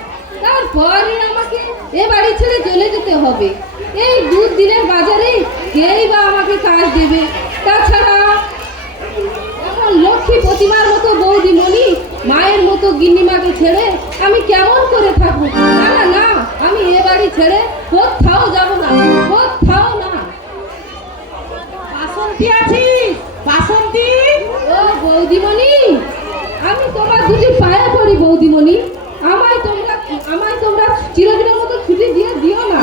তারপরে আমাকে এ বাড়ি ছেড়ে চলে যেতে হবে। এই 2 দিনের বাজারে কেই বা আমাকে কাজ দেবে? তাছাড়া এখন লক্ষ্মী প্রতিমার মতো বৌদিমণি, মায়ের মতো গিন্নিমাকে ছেড়ে আমি কেমন করে থাকবো? না না না, আমি এ বাড়ি ছেড়ে কোথাও যাব না, কোথাও না। বাসন্তী আছিস? বাসন্তী? ও বৌদিমণি, আমি তোমার দুটি পায়ে পড়ি বৌদিমণি, আমায় তোমরা চিরদিনের মতো ছুটি দিয়ে দিও না।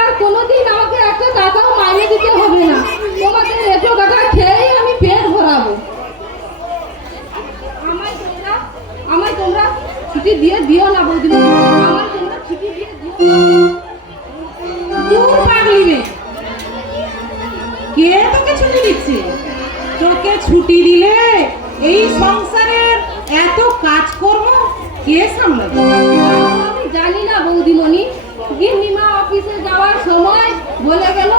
আর কোনোদিন আমাকে একটা টাকাও মাইনে দিতে হবে না, তোমাদের একটু টাকা খেয়েই আমি পেট ভরাবো। আমায় তোমরা ছুটি দিয়ে দিও না বৌদিমণি, আমায় তোমরা ছুটি দিয়ে দিও না। দূর পাগলি মেয়ে, কে তোকে ছুটি দিচ্ছে? তোকে ছুটি দিলে এই সংসারের এত কাজকর্ম কে সামলাবে? আমি জানি না বৌদিমণি, গিন্নিমা অফিসে যাওয়ার সময় বলে গেল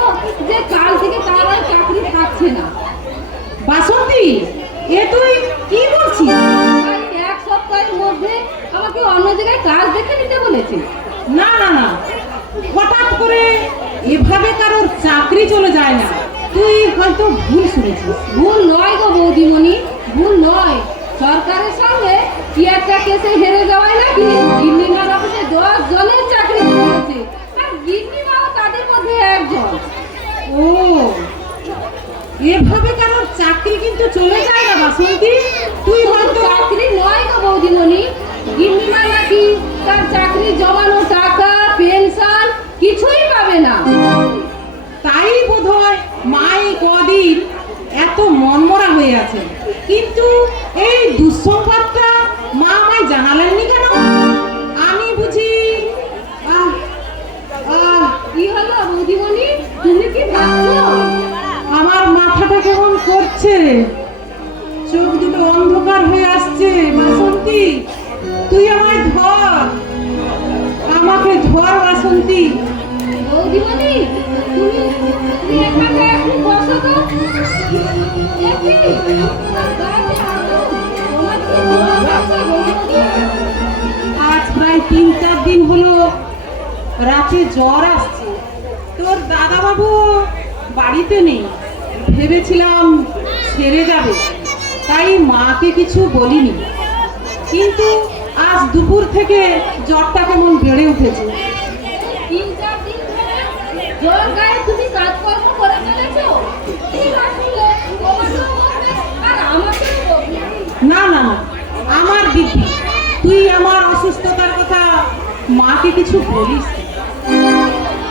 যে কাল থেকে তার আর চাকরি থাকছে না। বাসন্তী, এ তুই কি করছিস? তাই 1 সপ্তাহের মধ্যে আমাকে অন্য জায়গায় কাজ দেখে নিতে বলেছে। না না না, হঠাৎ করে এভাবে কারোর চাকরি চলে যায় না। তুই হয়তো ভুল শুনেছিস। ভুল নয় গো বৌদিমণি, ভুল নয়। সরকারের সঙ্গে কি একটা কেসে হেরে যাওয়ায় নাকি গিন্নিমার অফিসে 10 জনের চাকরি হয়েছে, আর গিন্নিমাও তাদের মধ্যে একজন। ও, এভাবে কারোর চাকরি কিন্তু চলে যায় না বাসন্তী। তুই হয়তো চাকরি নয় গো বৌদিমণি, গিন্নিমা নাকি তার চাকরি জমানো টাকা পেনশন কিছুই পাবে না। তাই বোধহয় মা এই কদিন এত মনমরা হয়ে আছে। কিন্তু এই দুঃসংবাদটা মা আমায় জানালেননি কেন? আমি বুঝি আহ আহ কি হলো বৌদিমণি, তুমি কি ভাবছো? আমার মাথাটা কেমন করছে, চোখ দুটো অন্ধকার হয়ে আসছে। বাসন্তী, তুই আমায় ধর, আমাকে ধর বাসন্তী। বৌদিমণি, তুমি এখানে একটু বসো তো। দেখি, গায়ে হাত দাও। তোমার কি জ্বর আছে বৌদিমণি? আজ প্রায় 3-4 দিন হলো রাতে জ্বর আসছে। তোর দাদা বাবু বাড়িতে নেই, ভেবেছিলাম ছেড়ে যাবে, তাই মাকে কিছু বলিনি। কিন্তু আজ দুপুর থেকে জ্বরটা কেমন বেড়ে উঠেছে। 3-4 দিন ধরে জ্বর গায়ে তুমি কাজকর্ম করে ফেলেছো। ঠিক আসলে তোমাকেও বলবে আর আমাকেও বলবে। না না না, আমার দিদি, তুই আমার অসুস্থতার কথা মাকে কিছু বলিস না।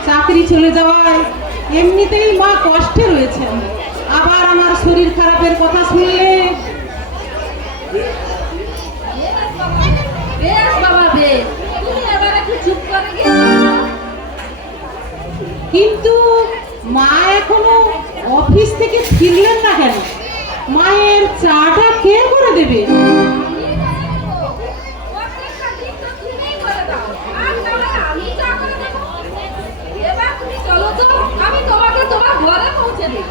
চাকরি চলে যাওয়ায় এমনিতেই মা কষ্টে রয়েছেন, আবার আমার শরীর খারাপের কথা শুনলে। বেশ বাবা বেশ, তুমি এবার একটু চুপ করে গিয়ে কিন্তু মা এখনো অফিস থেকে ফিরলেন না কেন? মায়ের চাটা কে করে দেবে? প্রত্যেকটা দিন তো তুমিই করে দাও, আর তাহলে আমি চা করে দেবো। এবার তুমি চলো তো, আমি তোমাকে তোমার ঘরে পৌঁছে দিই।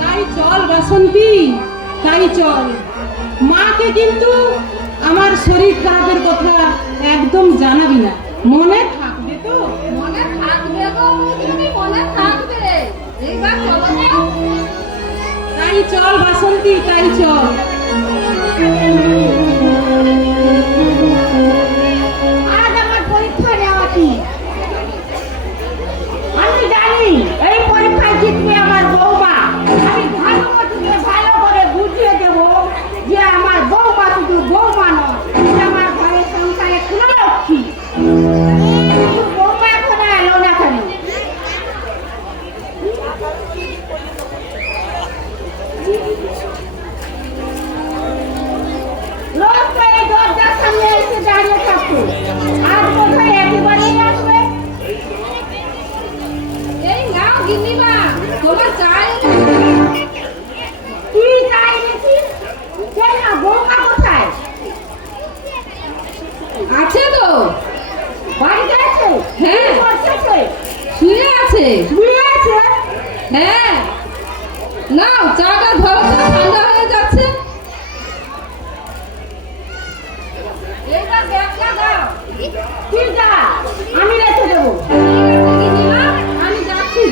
তাই চল বাসন্তী, তাই চল। মাকে কিন্তু আমার শরীর খারাপের কথা একদম জানাবি না, মনে থাকবে তো? মনে থাকবে গো তুমি, মনে থাকবে। এবার চলো তো। তাই চল বাসন্তী, তাই চল। আজ আমার পরীক্ষা নেওয়া কি? আমি জানি এই পরীক্ষায় জিতবে আমার বৌমা। আমি ভালো মতো ভালো করে বুঝিয়ে দেবো যে আমার বৌমা শুধু বৌমা নয়, সে আমার ঘরের সংসারে খুলে লক্ষ্মী। কিন্তু বৌমা এখনো এলো না কেন? রোজ তো এই দরজার সামনে এসে দাঁড়িয়ে থাকতো, আজ বোধহয় একেবারেই আসবে। এই নাও গিন্নিমা, তোমার চা এনে। তুই যাই দেখি, সে না বৌমা কোথায়? আছে তো, বাড়িতে আছে? হ্যাঁ। কি করছে সে? শুয়ে আছে। শুয়ে আছে? হ্যাঁ, নাও চাটা ধরো তো, ঠান্ডা হয়ে যাচ্ছে। এইবার ব্যাগটা দাও। তুই যা, আমি রেখে দেবো। ঠিক আছে গিন্নিমা, আমি যাচ্ছি।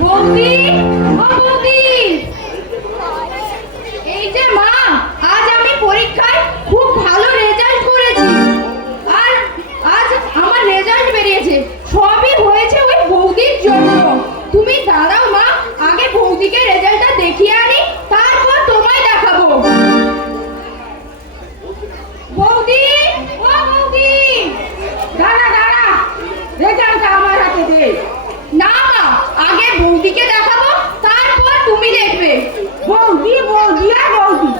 বৌদি, ও বৌদি, এই যে মা, আজ আমি পরীক্ষায় খুব ভালো রেজাল্ট করেছি। আর আজ আমার রেজাল্ট বেরিয়েছে, সবই হয়েছে ওই বৌদির জন্য। তুমি দাঁড়াও মা, আগে বৌদিকে রেজাল্টটা দেখিয়ে আনি, তারপর তোমায় দেখাবো। বৌদি, ও বৌদি, দাঁড়া দাঁড়া, রেজাল্টটা আমার হাতে দে। না মা, আগে বৌদিকে দেখাবো, তারপর তুমি দেখবে। বৌদি বৌদি আর বৌদি,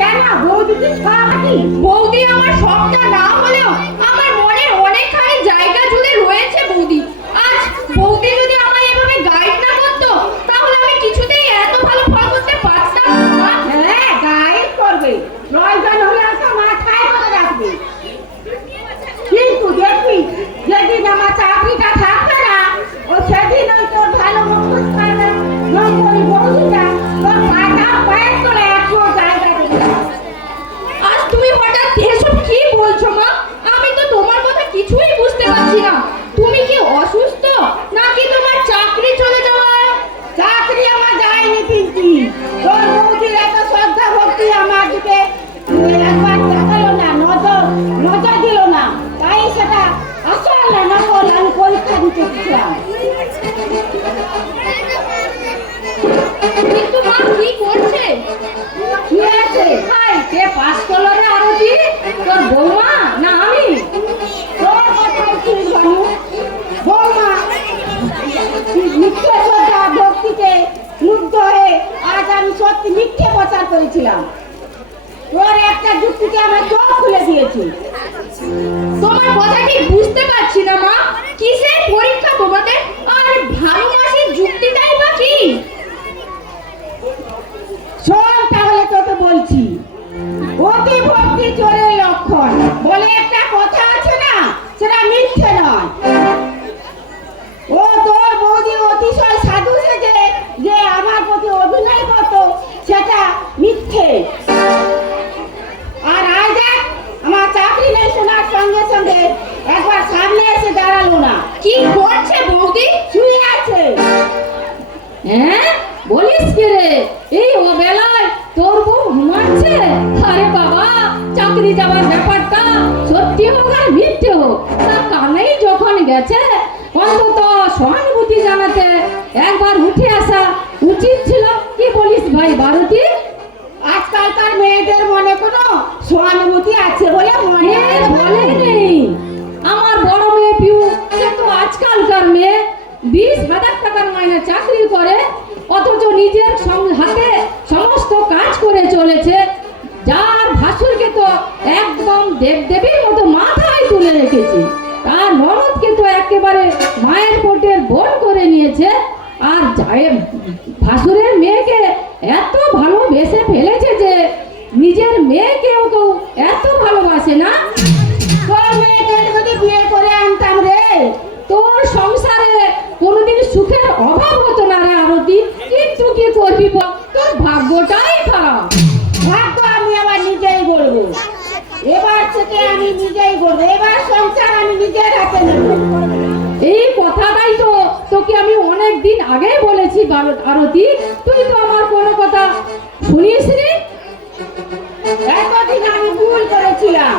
কেন বৌদি কি সব নাকি? বৌদি আমার সবটা না হলেও আমার মনের অনেকখানি জায়গা জুড়ে রয়েছে বৌদি। আজ বৌদি যদি আমায় এভাবে গাইড না করতো, তাহলে আমি কিছুতেই এত ভালো ফল করতে পারতাম না। হ্যাঁ, গাইড করবে, প্রয়োজন হলে তো মাথায় করে রাখবে। কিন্তু দেখবি, যেদিন আমার চাকরিটা থাকবে না, ও সেদিন ওই তোর ভালো মুখোশ পাবে নম্বরী বৌদিটা তোর মাথা পায়ের করে একশো জায়গা দেবে। আজ তুমি হঠাৎ এসব কি বলছো মা? আমি তো মুছেছিলাম। কিন্তু মা কি করছে? কি আছে? হাই, কে পাস করলো রে আরতি? তোর বৌমা না আমি? তোর কথাই ঠিক ভানু। বৌমা মিথ্যে শ্রদ্ধা ভক্তিতে মুগ্ধ হয়ে আজ আমি সত্যি মিথ্যে প্রচার করেছিলাম। তোর একটা যুক্তিতে আমার চোখ খুলে দিয়েছি। তোমার কথা ঠিক বুঝতে পারছি না মা। কিসের পরীক্ষা তোমাদের? আর ভানু মাসির যুক্তিটাই বা কি? শোন তাহলে তোকে বলছি, অতি ভক্তি চোরের লক্ষণ বলে একটা কথা আছে না, সেটা মিথ্যে নয়। ও তোর বৌদি অতিশয় সাধু সেজে যে আমার প্রতি অভিনয় করতো সেটা মিথ্যে। আর আজ দেখ আমার চাকরি নেই শোনার সঙ্গে সঙ্গে একবার সামনে এসে দাঁড়ালো না, কি করছে বৌদি? শুয়ে আছে। হ্যাঁ, বলিস কি রে? এই অবেলায় তোর বউ ঘুমাচ্ছে? আরে বাবা, চাকরি যাওয়ার ব্যাপারটা সত্যি হোক আর মিথ্যে হোক, তা কানেই যখন গেছে অন্তত সহানুভূতি জানাতে একবার উঠে আসা উচিত ছিল। কি বলিস ভাই ভারতী? আজকালকার মেয়েদের মনে কোনো সহানুভূতি আছে বলে মনে হয় না। বলে নেই। আমার বড় মেয়ে পিউ, সে তো আজকালকার মেয়ে, 20,000 টাকার মাইনে চাকরি করে, অথচ নিজের হাতে সমস্ত কাজ করে চলেছে। যার ভাসুরকে তো একদম দেবদেবীর মতো মাথায় তুলে রেখেছে, তার ননদকে তো একেবারে মায়ের পেটের বোন করে নিয়েছে। আর ভাসুরের মেয়েকে এত ভালোবেসে ফেলেছে যে নিজের মেয়েকেও কেউ এত ভালোবাসে না। তোর মেয়েকে যদি বিয়ে করে আনতাম রে, তোর সংসারে কোনোদিন সুখের অভাব হতো না রে আরতি। কিন্তু কি করবি বল, তোর ভাগ্যটাই খারাপ। ভাগ্য আমি আবার নিজেই গড়বো। এবার থেকে আমি নিজেই গড়বো, এবার সংসার আমি নিজের হাতে নেব। এই কথাটাই তো তোকে আমি অনেক দিন আগেই বলেছি আরতি, তুই তো আমার কোনো কথা শুনিস নি। এতদিন আমি ভুল করেছিলাম,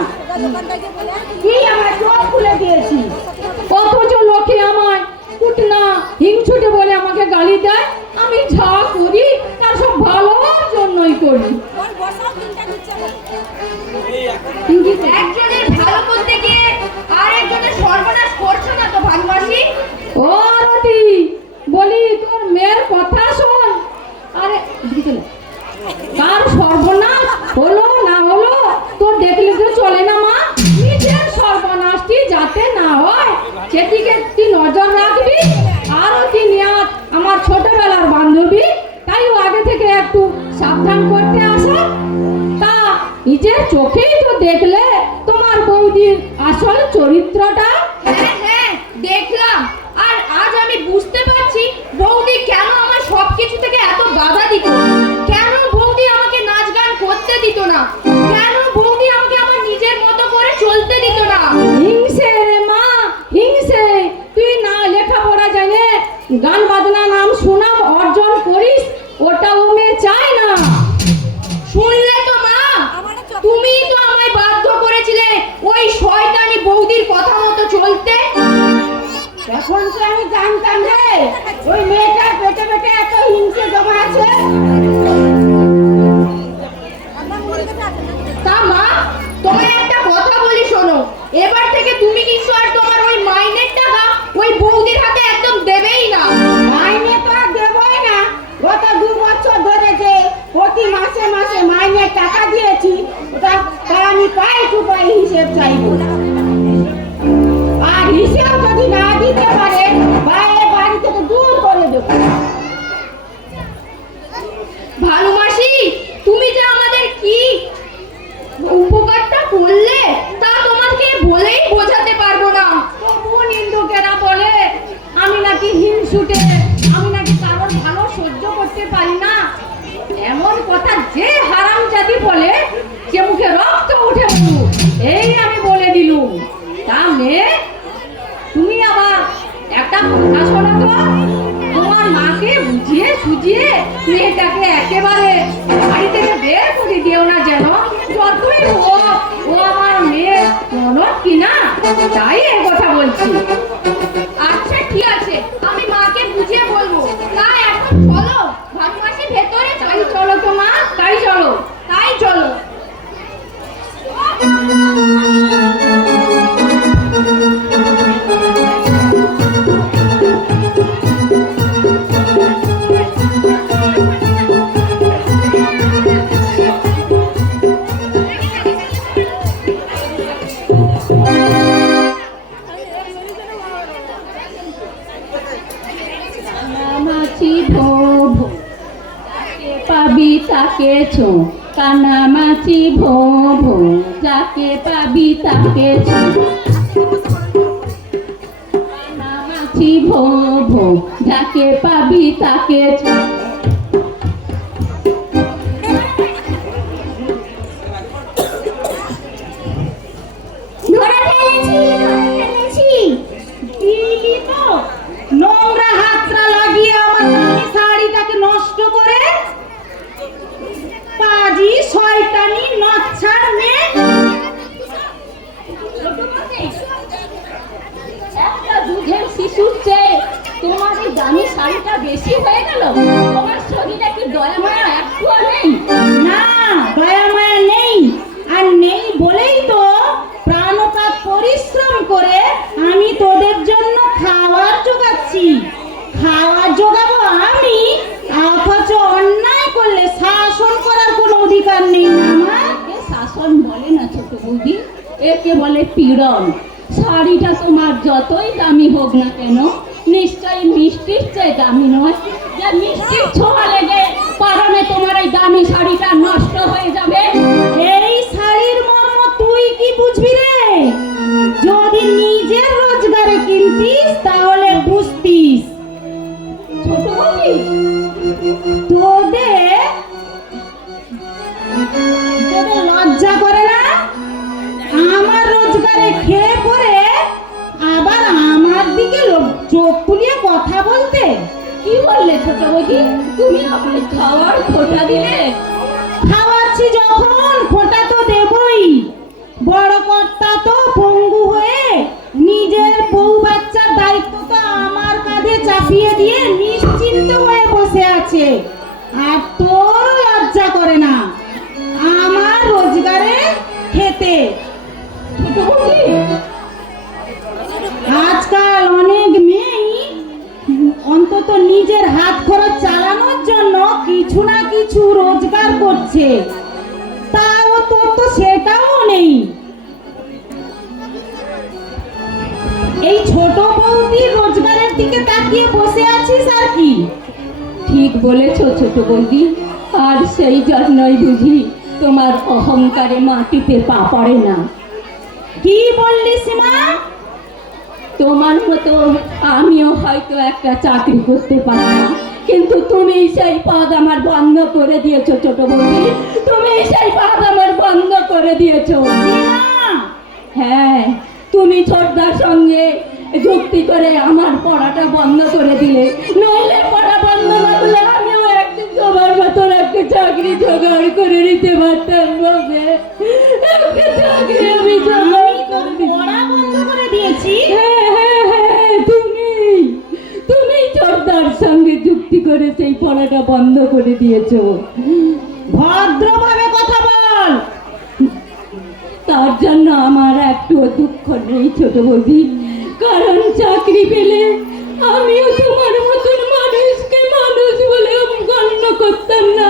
তুই আমার চোখ খুলে দিয়েছিস। অথচ লোকে আমায় কুটনা হিংছুটে বলে আমাকে গালি দেয়। আমি যা করি তার সব ভালোর জন্যই করি। একজনের ভালো করতে গিয়ে আরেকজনের সর্বনাশ করছো না তো ভানু মাসি? ও আরতি, বলি তোর মেয়ের কথা শোন। আরে এদিকে চলে। কার সর্বনাশ হলো না হলো তোর দেখলে তো চলে না মা। নিজের সর্বনাশটি যাতে না হয় সেদিকে তুই নজর রাখবি। আরতি নিয়াত আমার ছোটবেলার বান্ধবী, তাই ও আগে থেকে একটু সাবধান করতে আসা। তা নিজের চোখেই তো দেখলে তোমার বৌদির আসল চরিত্রটা। হ্যাঁ হ্যাঁ দেখলাম। আর আজ আমি বুঝতে পারছি বৌদি কেন আমার সবকিছু থেকে এত বাধা দিত, কেন বৌদি আমাকে নাচ গান করতে দিত না, কেন বৌদি আমাকে আমার নিজের মতো করে চলতে দিত না। হিংসে রে মা, হিংসে। তুই না লেখাপড়া জানে গান বাজনা নাম সুনাম অর্জন করিস, ওটা ও মেয়ে চায় না। শুনলে তো মা, তুমি তো আমায় বাধ্য করেছিলে ওই শয়তানি বৌদির কথা মতো চলতে। এখন তো আমি জানতাম রে ওই মেয়েটার পেটে পেটে এত হিংসে জমা আছে। তা মা, তোমায় একটা কথা বলি শোনো, এবার থেকে তুমি কিন্তু আর তোমার ওই মাইনের টাকা ওই বৌদির হাতে একদম দেবেই না। মাইনে তো আর দেবই না, গত 2 বছর ধরে যে প্রতি মাসে মাসে মাইনের টাকা দিয়েছি ওটা আমি পাই টু পাই হিসেব চাইবো। আর হিসেব যদি না দিতে পারে বাইরে বাড়ি থেকে দূর করে দেবো। ভানু মাসি, তুমি যে আমাদের কি উপকারটা করলে তা তোমাকে বলেই বোঝাতে পারবো না। তবুও নিন্দুকেরা বলে আমি নাকি হিংসুটে, আমি নাকি কারোর ভালো সহ্য করতে পারি না। এমন কথা যে হারামজাদি বলে সে মুখে রক্ত উঠে বলুক, এই আমি বলে দিলুম। তা মেয়ে, তুমি আবার একটা কথা শোনো তো, তোমার মাকে বুঝিয়ে সুঝিয়ে মেয়েটাকে একেবারে বাড়ি থেকে বের করে দিও না, যেন যতই হোক ও আমার মেয়ে ননদ কিনা, তাই এই কথা বলছি। আচ্ছা তাকেছ, কানামাছি ভো ভো, যাকে পাবি তাকেছ, কানামাছি ভো ভো, যাকে পাবি তাকেছ। ধরে ফেলেছি। দিলি তো নোংরা হাতটা লাগিয়ে আমার দামি শাড়িটাকে নষ্ট করে। পাজি শয়তানি নচ্ছার মেয়ে। একটা দুধের শিশুর চেয়ে তোমার এই দামি শাড়িটা বেশি হয়ে গেল। তোমার শরীরে কি দয়া মায়া একটুও নেই? না, দয়া মায়া নেই। আর নেই বলেই তো প্রাণপাত পরিশ্রম করে আমি তোদের জন্য খাবার জোগাচ্ছি। খাবার জোগাবো আমি, অথচ অন্যায় করলে শাসন করার কোনো অধিকার নেই না আমার। একে শাসন বলে না ছোট বৌদি, একে বলে পীড়ন। শাড়িটা তোমার যতই দামি হোক না কেন, নিশ্চয়ই মিষ্টির চেয়ে দামি নয় যে মিষ্টির ছোঁয়া লেগে কারণে তোমার এই দামি শাড়িটা নষ্ট হয়ে যাবে। এই শাড়ির মর্ম তুই কি বুঝবি রে? যদি নিজের রোজগারে কিনতিস তাহলে বুঝতিস। ছোট বৌদি, তোদের লজ্জা করে না? আমার রোজগারে খেয়ে পরে আবার আমার দিকে চোখ তুলিয়ে কথা বলতে। কি বললে ছোট বৌদি? তুমি আমায় খাওয়ার খোটা দিলে? খাওয়াচ্ছি যখন খোটা তো দেবই। বড় কর্তা তো পঙ্গু হয়ে নিজের বউ বাচ্চার দায়িত্ব তো আমার কাঁধে চাপিয়ে দিয়ে নিশ্চিন্ত হয়ে বসে আছে। আর তোর লজ্জা করে না আমার রোজগারে খেতে। ছোট বৌদি, আজকাল অনেক মেয়েই অন্তত নিজের হাত খরচ চালানোর জন্য কিছু না কিছু রোজগার করছে, তাও তোর তো সেটাও নেই। এই ছোট বৌদির রোজগারের দিকে তাকিয়ে বসে আছিস আর কি? ঠিক বলেছ ছোট বৌদি। আর সেই জন্যই বুঝি তোমার অহংকারে মাটিতে পা পড়ে না। কি বললি সীমা? তোমার মতো আমিও হয়তো একটা চাকরি করতে পারতাম, কিন্তু তুমি সেই পদ আমার বন্ধ করে দিয়েছো ছোট বৌদি। তুমি সেই পদ আমার বন্ধ করে দিয়েছো। সীমা, হ্যাঁ, তুমি ছোটদার সঙ্গে যুক্তি করে আমার পড়াটা বন্ধ করে দিলে। নইলে পড়া বন্ধ না হলে আমিও একদিন তোমার মতন একটা চাকরি জোগাড় করে নিতে পারতাম। বাবা, একটা চাকরি আমি জোগাড় করে পড়া বন্ধ করে দিয়েছি? তুমি ছোটদার সঙ্গে যুক্তি করে সেই পড়াটা বন্ধ করে দিয়েছো। ভদ্রভাবে কথা বল। তার জন্য আমার একটু দুঃখ নেই ছোট বৌদি, কারণ চাকরি পেলে আমিও তোমার মতন মানুষকে মানুষ বলে গণ্য করতাম না,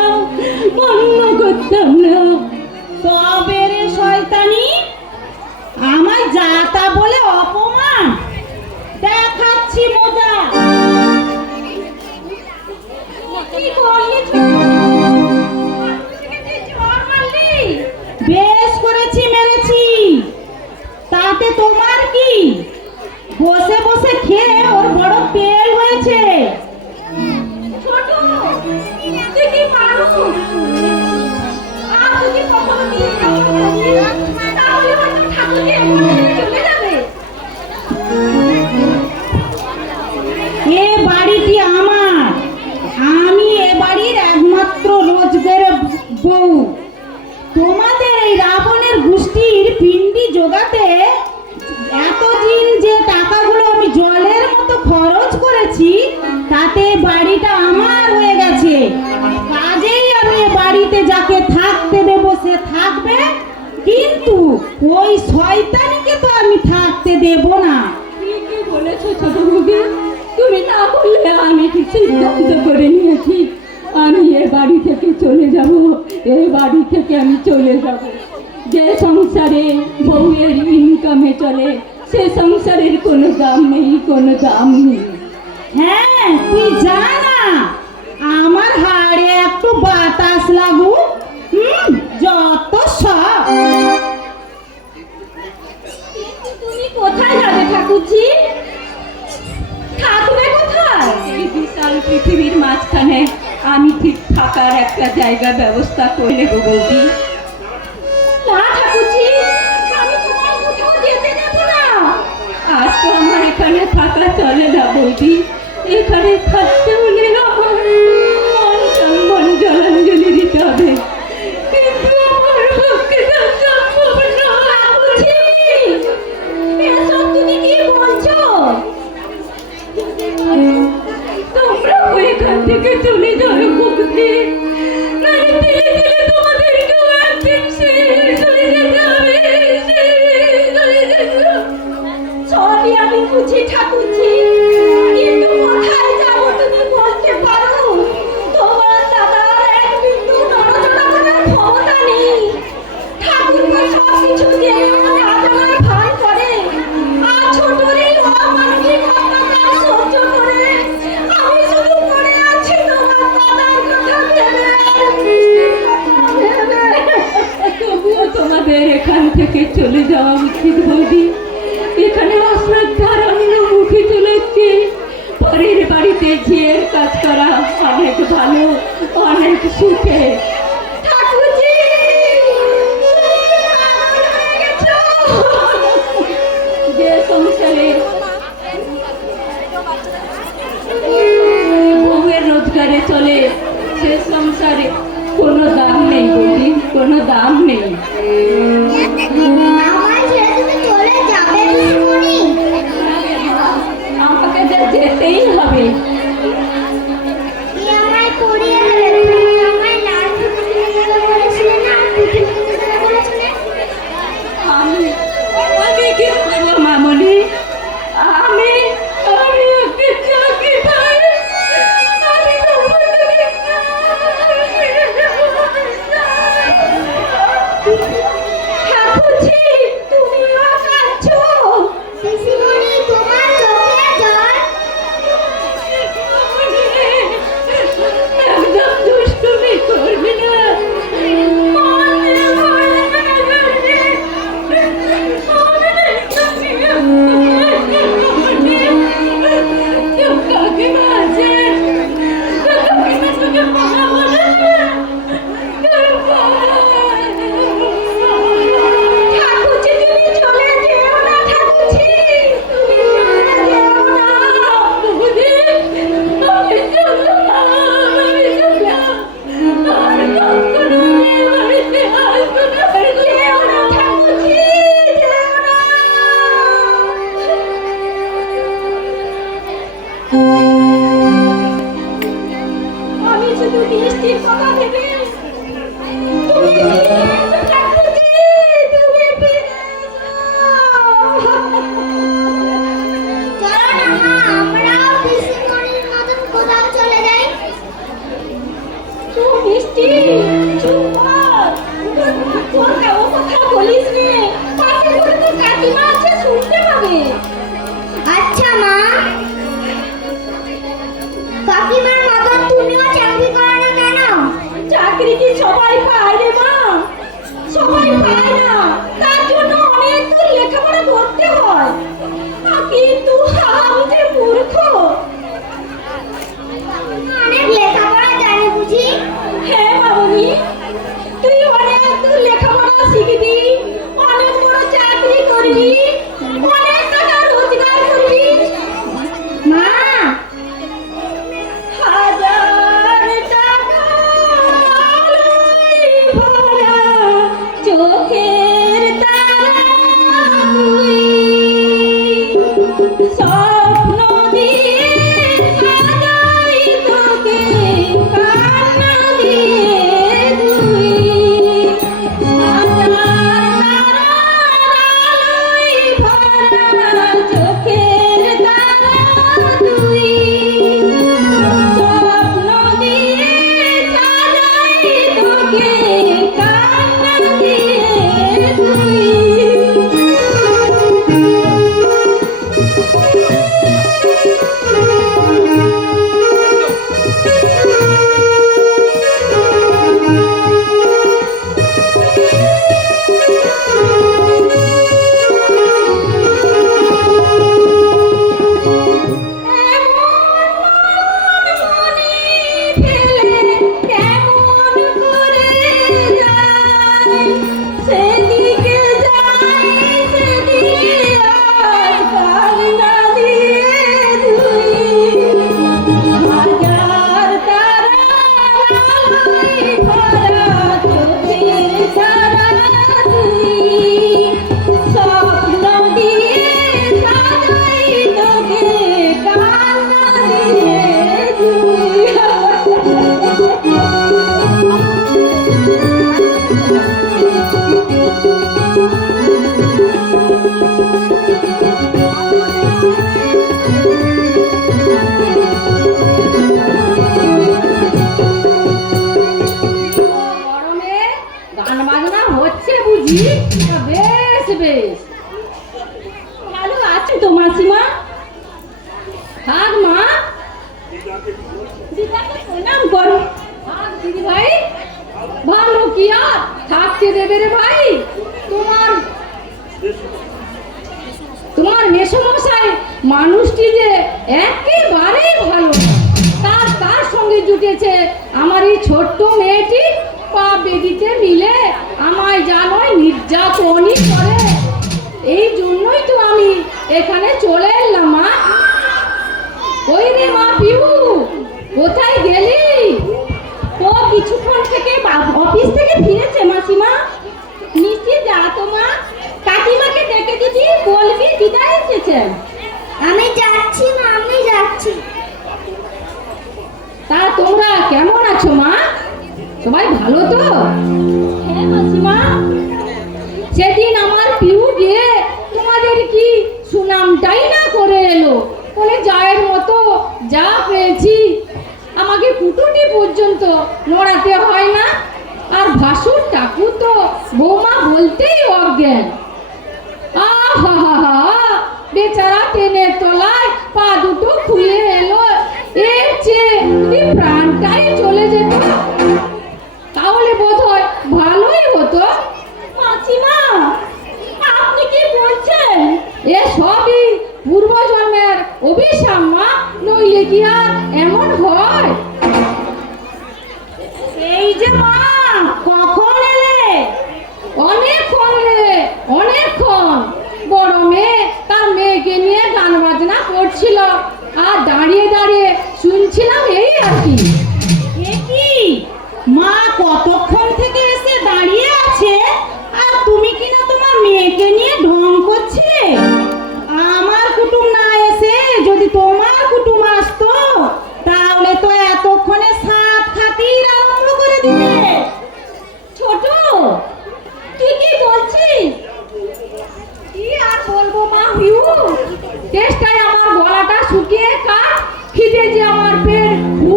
গণ্য করতাম না। তবে রে শয়তানি, আমায় যা তা বলে অপমান দেখাচ্ছি মজা। কি করলি ছোট? ঝড় মারলি? বেশ করেছি, মেরেছি। তাতে তোমার কি? বসে বসে খেয়ে ওর বড় তেল হয়েছে। ছোট, তুই কি পারো? আর যদি কখনো দিয়ে তাহলে হয়তো ঠাকুরকে এমন ছেড়ে চলে যাবে। এ বাড়িটি আমার, আমি এ বাড়ির একমাত্র রোজগারের বউ। তোমাদের এই রাবণের গোষ্ঠীর পিণ্ডি জোগাতে এতদিন যে টাকাগুলো আমি জলের মতো খরচ করেছি, তাতে বাড়িটা আমার হয়ে গেছে। কাজেই আমি এ বাড়িতে যাকে থাকতে দেবো সে থাকবে, কিন্তু ওই শয়তানিকে তো আমি থাকতে দেব না। ঠিকই বলেছো ছোট বৌদি, তুমি না বললে আমি ঠিক সিদ্ধান্ত করে নিয়েছি। আমি এ বাড়ি থেকে চলে যাব, এ বাড়ি থেকে আমি চলে যাব। যে সংসারে বউয়ের ইনকামে চলে সে সংসারের কোনো দাম নেই, কোনো দাম নেই। হ্যাঁ, তুই জানা আমার হাড়ে একটা একটু বাতাস লাগুক। যত সব। তুমি কোথায় যাবে ঠাকুরজি? থাকবে কোথায়? এই বিশাল পৃথিবীর মাঝখানে আমি ঠিক থাকার একটা জায়গা ব্যবস্থা করে নেবো বৌদি। না ঠাকুরজি, আমি তোমার কোথাও যেতে দেব না। আজ তো আমার এখানে থাকা চলে না বৌদি। এখানে থাকতে হলে আমার মন সম্মান জলাঞ্জলি দিতে হবে, কিন্তু আমার পক্ষে তা সম্ভব না। ঠাকুরজি, এসব তুমি কি বলছো? তোমরা এখান থেকে চলে যাবে বৌদি, নাহলে ধীরে ধীরে তোমাদেরকেও একদিন শেষ হয়ে যেতে হবে, শেষ হয়ে যেতে হবে। সবই আমি বুঝি ঠাকুরজি, কিন্তু কোথায় যাবো তুমি বলতে পারো? তোমার দাদার এক বিন্দু নড়াচড়া করার ক্ষমতা নেই। ঠাকুরপো সবকিছু জেনে রাজার ভান করে, আর ছোটর এই অমানবিক অত্যাচার সহ্য করে আমি শুধু পড়ে আছি তোমার দাদার কথা ভেবে। তবুও তোমাদের এখান থেকে চলে যাওয়া উচিত বৌদি। এখানে অশ্রদ্ধার অন্যমুখী চলেছে। পরের বাড়িতে ঝিয়ের কাজ করা অনেক ভালো, অনেক সুখে। ঠাকুরজি, যে সংসারে বউয়ের রোজগারে চলে সে সংসারে কোনো দাম নেই বৌদি, কোনো দাম নেই। আমার ছেড়ে তুমি চলে যাবে পিসিমণি? আমাকে যে যেতেই হবে। কি আমায় পড়িয়ে দেবে? তুমি আমায় লাল পুঁতি কিনে দেবে বলেছিলে না? পুঁতি কিনে দেবে বলেছিলে? আমি কি করবো মামনি? আমি ওকে চাকরি পাই, আমি তোমাকে ঠাকুরজি, তুমিও কাঁদছো? পিসিমণি, তোমার চোখে জল? একদম দুষ্টুমি করবি না। কাকিমা আছে, কাকিমা তোকে মারা বলে ঠাকুরজি, তুমি চলে যেও না ঠাকুরজি, তুমি চলে যেও না। বৌদি, আমি চললাম, আমি চললাম। আর কখনো এই বাড়িতে আসবো না। যেও না ঠাকুরজি, যেও না। আমি শুধু মিষ্টির কথা ভেবে তুমি ফিরে এসো ঠাকুরজি, তুমি ফিরে এসো। চলো না মা, আমরাও পিসিমণির মতন কোথাও চলে যাই। চুপ মিষ্টি, চুপ কর। তোর ও কথা বলিস নে, পাশে ঘরে তো কাকিমা আছে, শুনতে পাবে। আচ্ছা মা, কাকিমার মতন তুমিও চাকরি করো না কেন? চাকরি কি সবাই পায় রে মা? সবাই পায় না, তার জন্য অনেক দূর লেখাপড়া করতে হয়। কিন্তু আমি যে মূর্খ। অনেক লেখাপড়া জানি বুঝি? হ্যাঁ মামনি, তুই অনেক দূর লেখাপড়া শিখবি, অনেক বড় চাকরি করবি, অনেক টাকা রোজগার করবি। মা, হাজার টাকা আলোয় ভরা চোখের তারা তুই, স্বপ্ন থাকতে দেবে রে ভাই? তোমার তোমার মেসমশাই মানুষটি যে একেবারেই ভালো না। তার সঙ্গে জুটেছে আমার এই ছোট্ট মেয়েটি, পা বেদিতে মিলে আমায় জানোই নির্যাতনই করে। এই জন্যই তো আমি এখানে চলে এলাম মা। ওই রে মা পিউ, কোথায় গেলি? ও কিছুক্ষণ থেকে অফিস থেকে ফিরেছে মাসিমা। নিশ্চয় যা তো মা, কাকিমাকে ডেকে দিবি, বলবি দিদা এসেছেন। আমি যাচ্ছি মা, আমি যাচ্ছি। তা তোমরা কেমন আছো মা? সবাই ভালো তো? হ্যাঁ মাসিমা। সেদিন আমার পিউ গিয়ে তোমাদের কি সুনামটাই না করে এলো। বলে জায়ের মতো যা পেয়েছি, আমাকে কুটুনি পর্যন্ত নড়াতে হয় না। আর ভাসুর টাকু তো বৌমা বলতেই অজ্ঞান। আহা হা হা, বেচারা ট্রেনের তলায় পা দুটো খুলে এলো। এর চেয়ে যদি প্রাণটাই চলে যেত তাহলে বোধহয় ভালোই হতো। মাসিমা, আপনি কি বলছেন? এ সবই পূর্বজন্মের অভিশাপ মা, নইলে কি আর এমন হয়? এই যে মা, কখন এলে? অনেকক্ষণ রে, অনেকক্ষণ। বড় মেয়ে তার মেয়েকে নিয়ে গান বাজনা করছিল, আর দাঁড়িয়ে দাঁড়িয়ে শুনছিলাম, এই আর কি। এ কি মা, কতক্ষণ থেকে এসে দাঁড়িয়ে আছে, আর তুমি কিনা তোমার মেয়েকে নিয়ে ঢং করছিলে? আমার কুটুম না এসে যদি তোমার কুটুম আসতো, তাহলে তো এতক্ষণে সাত খাতির আরম্ভ করে দিবে। ছোট, তুই কি বলছিস? কি আর বলবো মা হিউ, চেষ্টায় আমার গলাটা শুকিয়ে কাঠ, খিদে যে আমার পেট হু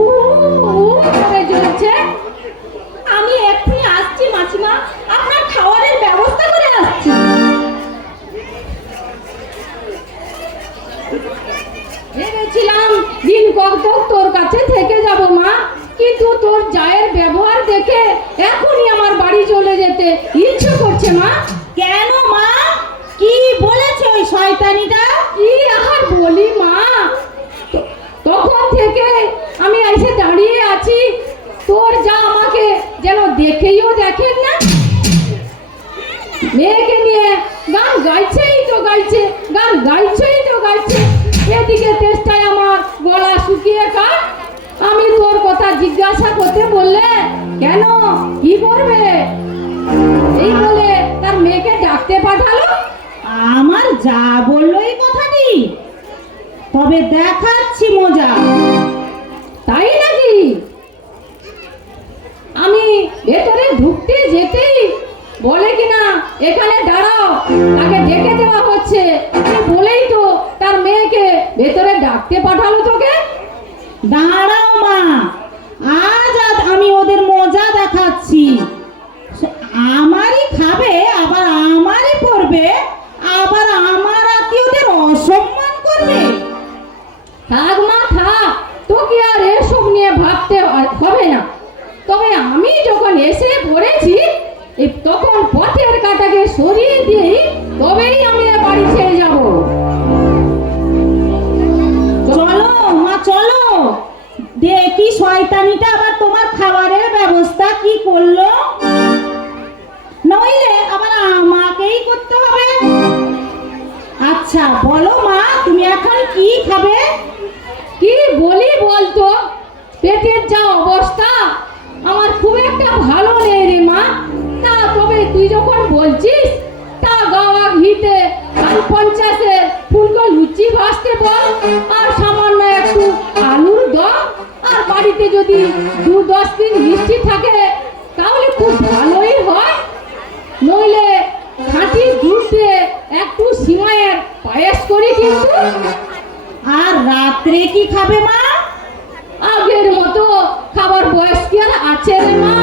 হু করে জ্বলছে। আমি এক্ষুনি আসছি মাসিমা, আপনার খাবারের ব্যবস্থা করে আসছি। ভেবেছিলাম দিন কত তোর কাছে থেকে যাব মা, কিন্তু তোর জায়ের ব্যবহার দেখে এখনই আমার বাড়ি চলে যেতে ইচ্ছে করছে মা। কেন মা, কি বলেছে ওই শয়তানিটা? কি আর বলি মা, তখন থেকে আমি এসে দাঁড়িয়ে আছি, তোর যা আমাকে যেন দেখেও দেখেন না। মেয়েকে নিয়ে গান গাইছেই তো গাইছে, গান গাইছেই তো গাইছে, এদিকে চেষ্টায় আমার গলা শুকিয়ে কাঠ। আমি তোর কথা জিজ্ঞাসা করতে বললে, কেন কি করবে এই বলে তার মেয়েকে ডাকতে পাঠালো। আমার যা বললো এই কথাটি, তবে দেখাচ্ছি মজা। তাই নাকি? আমি ভেতরে ঢুকতে যেতেই বলে কিনা এখানে দাঁড়াও, তাকে ডেকে দেওয়া হচ্ছে। এই বলেই তো তার মেয়েকে ভেতরে ডাকতে পাঠালো তোকে। দাঁড়াও মা, আজ আমি ওদের মজা দেখাচ্ছি। আমারই খাবে, আবার আমারই পড়বে, আবার আমার আত্মীয়দের অসম্মান করবে। থাক মা থাক, তোকে আর এসব নিয়ে ভাবতে হবে না। তবে আমি যখন এসে পড়েছি, তখন পথের কাঁটাকে সরিয়ে দিয়েই তবেই আমি এ বাড়ি ছেড়ে যাব। চলো মা, চলো দেখি শয়তানিটা আবার তোমার খাবারের ব্যবস্থা কি করলো। নইলে আবার আমাকেই করতে হবে। আচ্ছা বলো মা, তুমি এখন কি খাবে? কি বলি বলতো, পেটের যা অবস্থা আমার খুব একটা ভালো নেই রে মা। তা তবে তুই যখন বলছিস, তা গাওয়া ঘিতে আর 50 ফুলকো লুচি ভাজতে বল, আর সামান্য একটু আলুর দম, আর বাড়িতে যদি 2-10 দিন মিষ্টি থাকে তাহলে খুব ভালোই হয়। নইলে খাঁটি দুধ দিয়ে একটু সিমাইয়ের পায়েস করি কিন্তু। আর রাত্রে কি খাবে মা? আগের মতো খাবার বয়স কি আর আছে রে মা?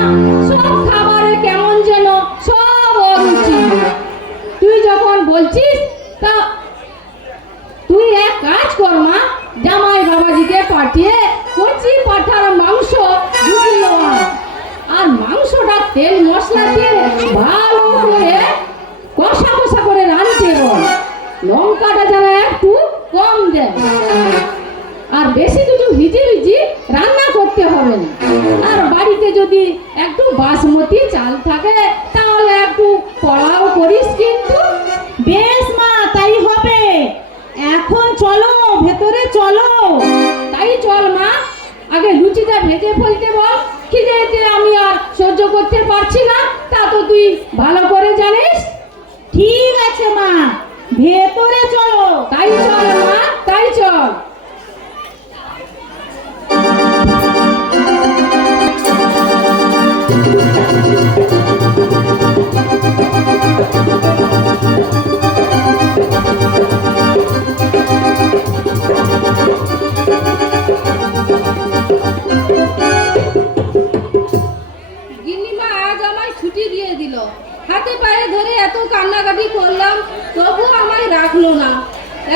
সব খাবারে কেমন যেন সব অরুচি। তুই যখন বলছিস, তা তুই এক কাজ কর মা, জামাই বাবাজিকে পাঠিয়ে কচি পাঠার মাংস 2 কিলো আন। আর মাংসটা তেল মশলা দিয়ে ভালো করে কষা কষা করে রাঁধতে বল। লঙ্কাটা যেন একটু কম দেয়, আর বেশি কিছু ভিজি ভিজি রান্না করতে হবে না। আর বাড়িতে যদি একটু বাসমতি চাল থাকে তাহলে একটু পোলাও করিস কিন্তু। বেশ মা, তাই হবে। এখন চলো, ভেতরে চলো। তাই চল মা, আগে লুচিটা ভেজে ফেলতে বল। খিদেতে আমি আর সহ্য করতে পারছি না, তা তো তুই ভালো করে জানিস। ঠিক আছে মা, ভেতরে চলো। তাই চল মা, তাই চল। গিন্নিমা আজ আমায় ছুটি দিয়ে দিল। হাতে পায়ে ধরে এত কান্নাকাটি করলাম, তবু আমায় রাখলো না।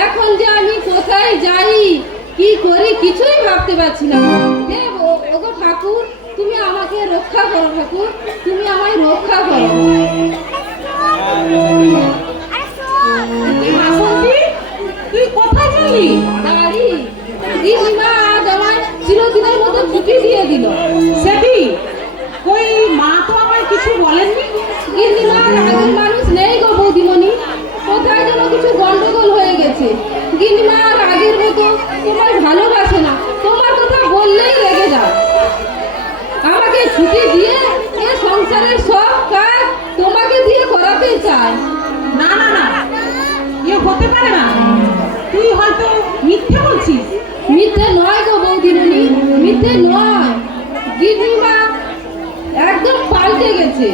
এখন যে আমি কোথায় যাই, কি করি, কিছুই ভাবতে পারছি না। হে ওগো ঠাকুর, তুমি আমাকে রক্ষা করো। ঠাকুর, তুমি আমায় রক্ষা করো। বাসন্তী, তুই কোথায় গেলি? বাড়ি। গিন্নিমা আজ আমায় চিরদিনের মতো ছুটি দিয়ে দিল। সেটি ওই মা তো আমায় কিছু বলেননি। গিন্নিমা রাগের মানুষ নেই গো বৌদিমণি, কোথায় যেন কিছু গন্ডগোল হয়ে গেছে। গিন্নিমা রাগের মতো তোমায় ভালোবাসে না, তোমার কথা বললেই রেগে যায়। আমাকে ছুটি দিয়ে এ সংসারের সব কাজ তোমাকে দিয়ে করাতে চায়। না না না, এ হতে পারে না। তুই হয়তো মিথ্যে বলছিস। মিথ্যে নয় গো বৌদিমণি, মিথ্যে নয়। গিন্নিমা একদম পাল্টে গেছে।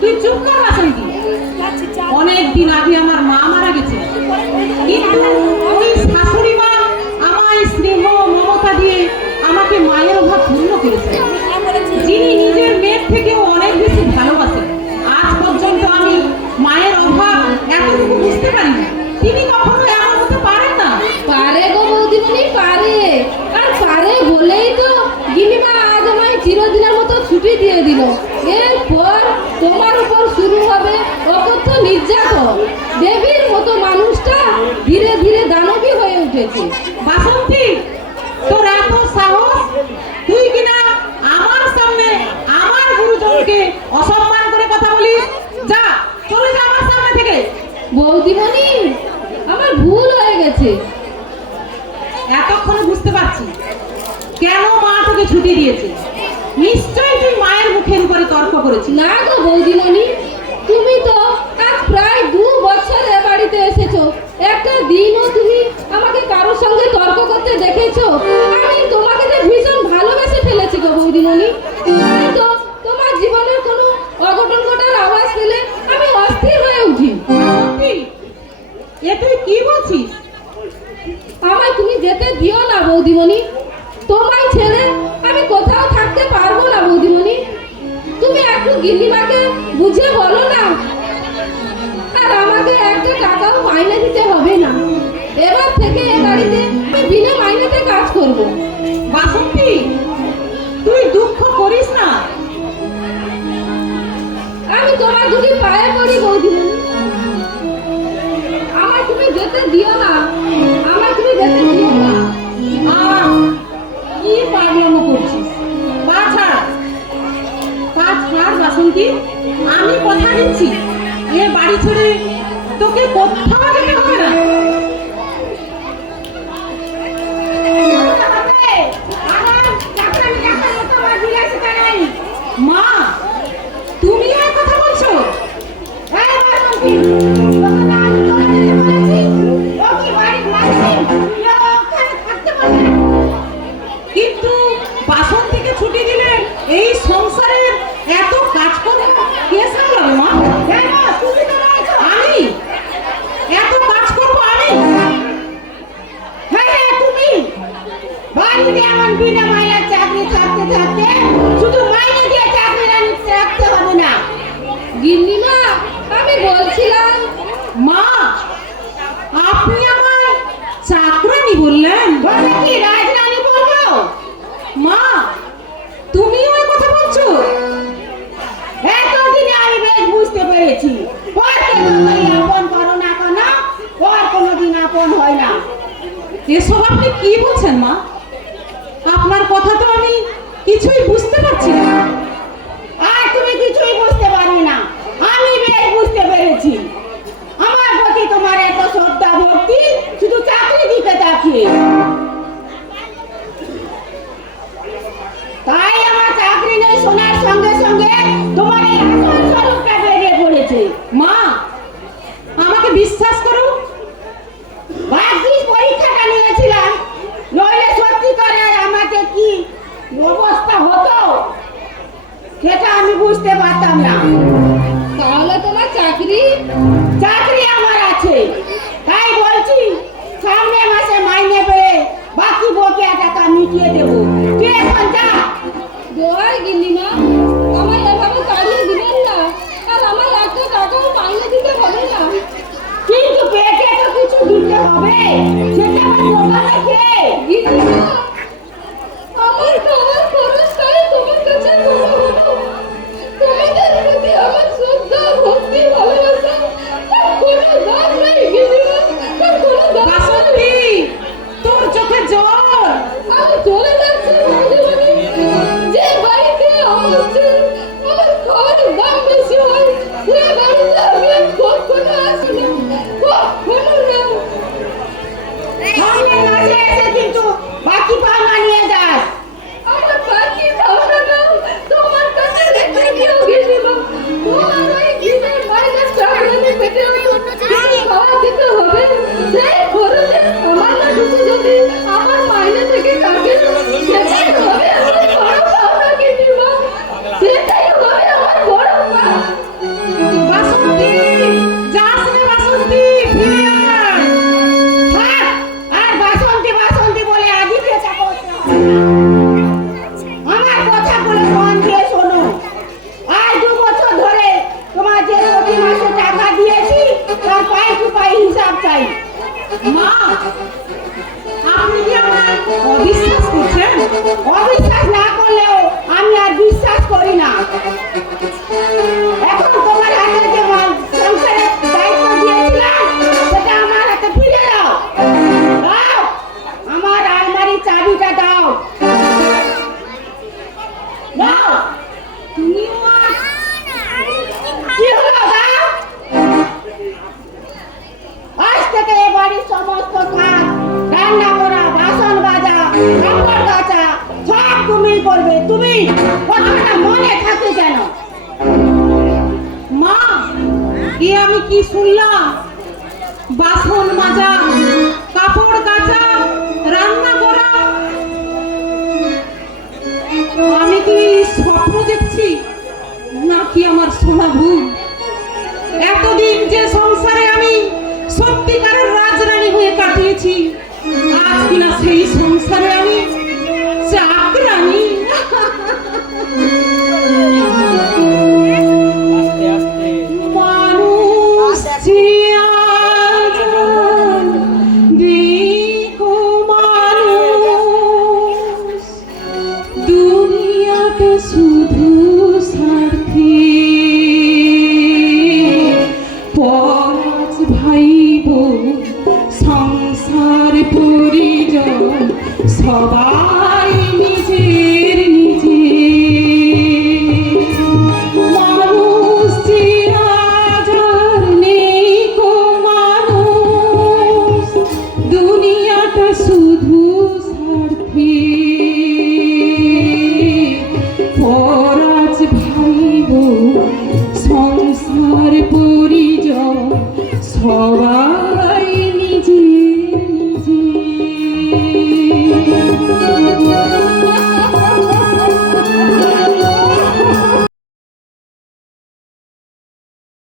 তুই চুপ কর বাসন্তী। অনেক দিন আগে আমার মা মারা গেছে, কিন্তু ওই শাশুড়ি মা আমায় স্নেহ মমতা দিয়ে আমাকে মায়ের অভাব পূর্ণ করেছে, যিনি নিজের মেয়ের থেকেও অনেক বেশি ভালোবাসেন। আজ পর্যন্ত আমি মায়ের অভাব এতটুকু বুঝতে পারিনি। তিনি কখনো এমন হতে পারেন না। পারে গো বৌদিমণি, পারে। আর পারে বলেই তো গিন্নিমা আজ আমায় চিরদিনের মতো ছুটি দিয়ে দিল। এরপর তোমার উপর শুরু হবে অকথ্য নির্যাতন। দেবীর মতো মানুষটা ধীরে ধীরে দানবী হয়ে উঠেছে। বাসন্তী, তোর এত সাহস! তুই কিনা আমার সামনে আমার গুরুজনকে অসম্মান করে কথা বলিস। যা, চলে যা আমার সামনে থেকে। বৌদিমণি, আমার ভুল হয়ে গেছে। এতক্ষণে বুঝতে পারছি কেন মা তোকে ছুটি দিয়েছে। নিশ্চয়ই তুই মায়ের মুখের উপরে তর্ক করেছিস। না গো বৌদিমণি, তুমি তো আজ প্রায় 2 বছর এ বাড়িতে এসেছো, একটা দিনও তুমি আমাকে কারোর সঙ্গে তর্ক করতে দেখেছো? আমি তোমাকে যে ভীষণ ভালোবেসে ফেলেছি গো বৌদিমণি। তাই তো তোমার জীবনের কোনো অঘটন ঘটার আওয়াজ পেলে আমি অস্থির হয়ে উঠি। বাসন্তী, এ তুই কি বলছিস? আমায় তুমি যেতে দিও না বৌদিমণি। তোমায় ছেড়ে আমি কোথাও থাকতে পারবো না বৌদিমণি। তুমি একটু গিন্নিমাকে বুঝিয়ে বলো না। আর আমাকে একটা টাকাও মাইনে দিতে হবে না। এবার থেকে এ বাড়িতে আমি বিনা মাইনেতে কাজ করব। বাসন্তী, তুই দুঃখ করিস না। আমি তোমার দুটি পায়ে পড়ি বৌদিমণি, আমায় তুমি যেতে দিও না। আমায় তুমি যেতে দিও না। কি পাগলামো করছিস? পা ছাড়, পা ছাড় বাসন্তী। আমি কথা দিচ্ছি, এ বাড়ি ছেড়ে তোকে কোথাও যেতে হবে না। মা, তুমি আর কথা বলছো? কিন্তু বাসন্তীকে ছুটি দিলে এই সংসারের এত কাজ করে কে সামলাবে মা? আমি এত কাজ করবো আমি? বাড়িতে এমন বিনা মাইনের চাকরি থাকতে থাকতে শুধু মাইনে দিয়ে চাকরি রাখতে হবে না। গিন্নিমা, আমি বলছিলাম মা, আপনি আমায় চাকরানি বললেন? বলে কি রাজরানী বলবো? মা, তুমিও এই কথা বলছো? এতদিনে আমি বেশ বুঝতে পেরেছি এসব আপনি কি বলছেন মা? আপনার কথা তো আমি কিছুই বুঝতে পারছি না। আর তুমি কিছুই বুঝতে পারবে না, আমি বেশ বুঝতে পেরেছি। আমার প্রতি তোমার এত শ্রদ্ধা ভক্তি শুধু চাকরি দিকে তাকিয়ে। তাই আমার চাকরি নেই শোনার সঙ্গে সঙ্গে তোমার এই আসল স্বরূপটা বেরিয়ে পড়েছে। মা, আমাকে বিশ্বাস করুন, ভাগ্যিস পরীক্ষাটা নিয়েছিলাম, নইলে সত্যি করে আমাকে কি অবস্থা হতো সেটা আমি বুঝতে পারতাম না। তাহলে তোমার চাকরি? চাকরি আমার আছে, তাই বলছি সামনে মাসে মাইনে পেয়ে বাকি বকেয়া টাকা মিটিয়ে দেবো। তুই এখন যা। দোয়াই গিন্নিমা, আমায় এভাবে তাড়িয়ে দিবেন না, আর আমায় একটা টাকাও মাইনে দিতে হবে না। কিন্তু পেটে তো কিছু দিতে হবে, সেটা আমার দোকানে খেয়ে। গিন্নিমা, আমার খাওয়ার খরচটাই তোমার কাছে বড় হলো। তোমাদের প্রতি আমার শ্রদ্ধা, ভক্তি, ভালোবাসা তার কোনো দাম নেই গিন্নিমা, তার কোনো দাম নেই। বাসন্তী, তোর চোখে জল। আমি চলে যাচ্ছি বৌদিমণি। যে বাড়িতে আমার খাওয়ার দাম বেশি হয়, সে বাড়িতে আমি আর কখনো আসি না, কখনো না। সামনে মাসে এসে কিন্তু বাকি পাওনা নিয়ে যাস। আমার বাকি পাওনা না তোমার কাছে রেখে দিও গিন্নিমা। তোমার ওই দিনের মাইনে চাকরি পেটে কিছু খাওয়া দিতে হবে, সেই খরচে সামান্য টুকু যদি আমার মাইনে থেকে কাটে, সেটাই হবে আমার বড় পাওনা গিন্নিমা, সেটাই হবে আমার বড় পাওনা। বাসন্তী, যাস না বাসন্তী, ফিরে আয়। থাক, আর বাসন্তী বাসন্তী বলে আদিকে চাপো। আমার কথাগুলো মন দিয়ে শোনো। আর 2 বছর ধরে তোমার যে প্রতি মাসে টাকা দিয়েছি তার পাই টু পাই হিসাব চাই। মা, আপনি কি আমায় অবিশ্বাস করছেন? অবিশ্বাস না করলেও আমি আর বিশ্বাস করি না। এখন তোমার হাতে যে সংসারের দায়িত্ব দিয়েছিলাম সেটা আমার হাতে ফিরে দাও। দাও, আমার আলমারির চাবিটা দাও। দাও। কি হলো? দাও। আজ থেকে এ বাড়ির সমস্ত কাজ, রান্না করা, বাসন মাজা, কাপড় কাচা সব তুমি করবে। তুমি কথাটা মনে থাকে যেন। মা, এ আমি কি শুনলাম? বাসন মাজা, কাপড় কাচা, রান্না করা। আমি কি স্বপ্ন দেখছি নাকি আমার শোনা ভুল? এতদিন যে সংসারে আমি সত্যিকারের রাজরানী হয়ে কাটিয়েছি, আজ কিনা সেই সংসারে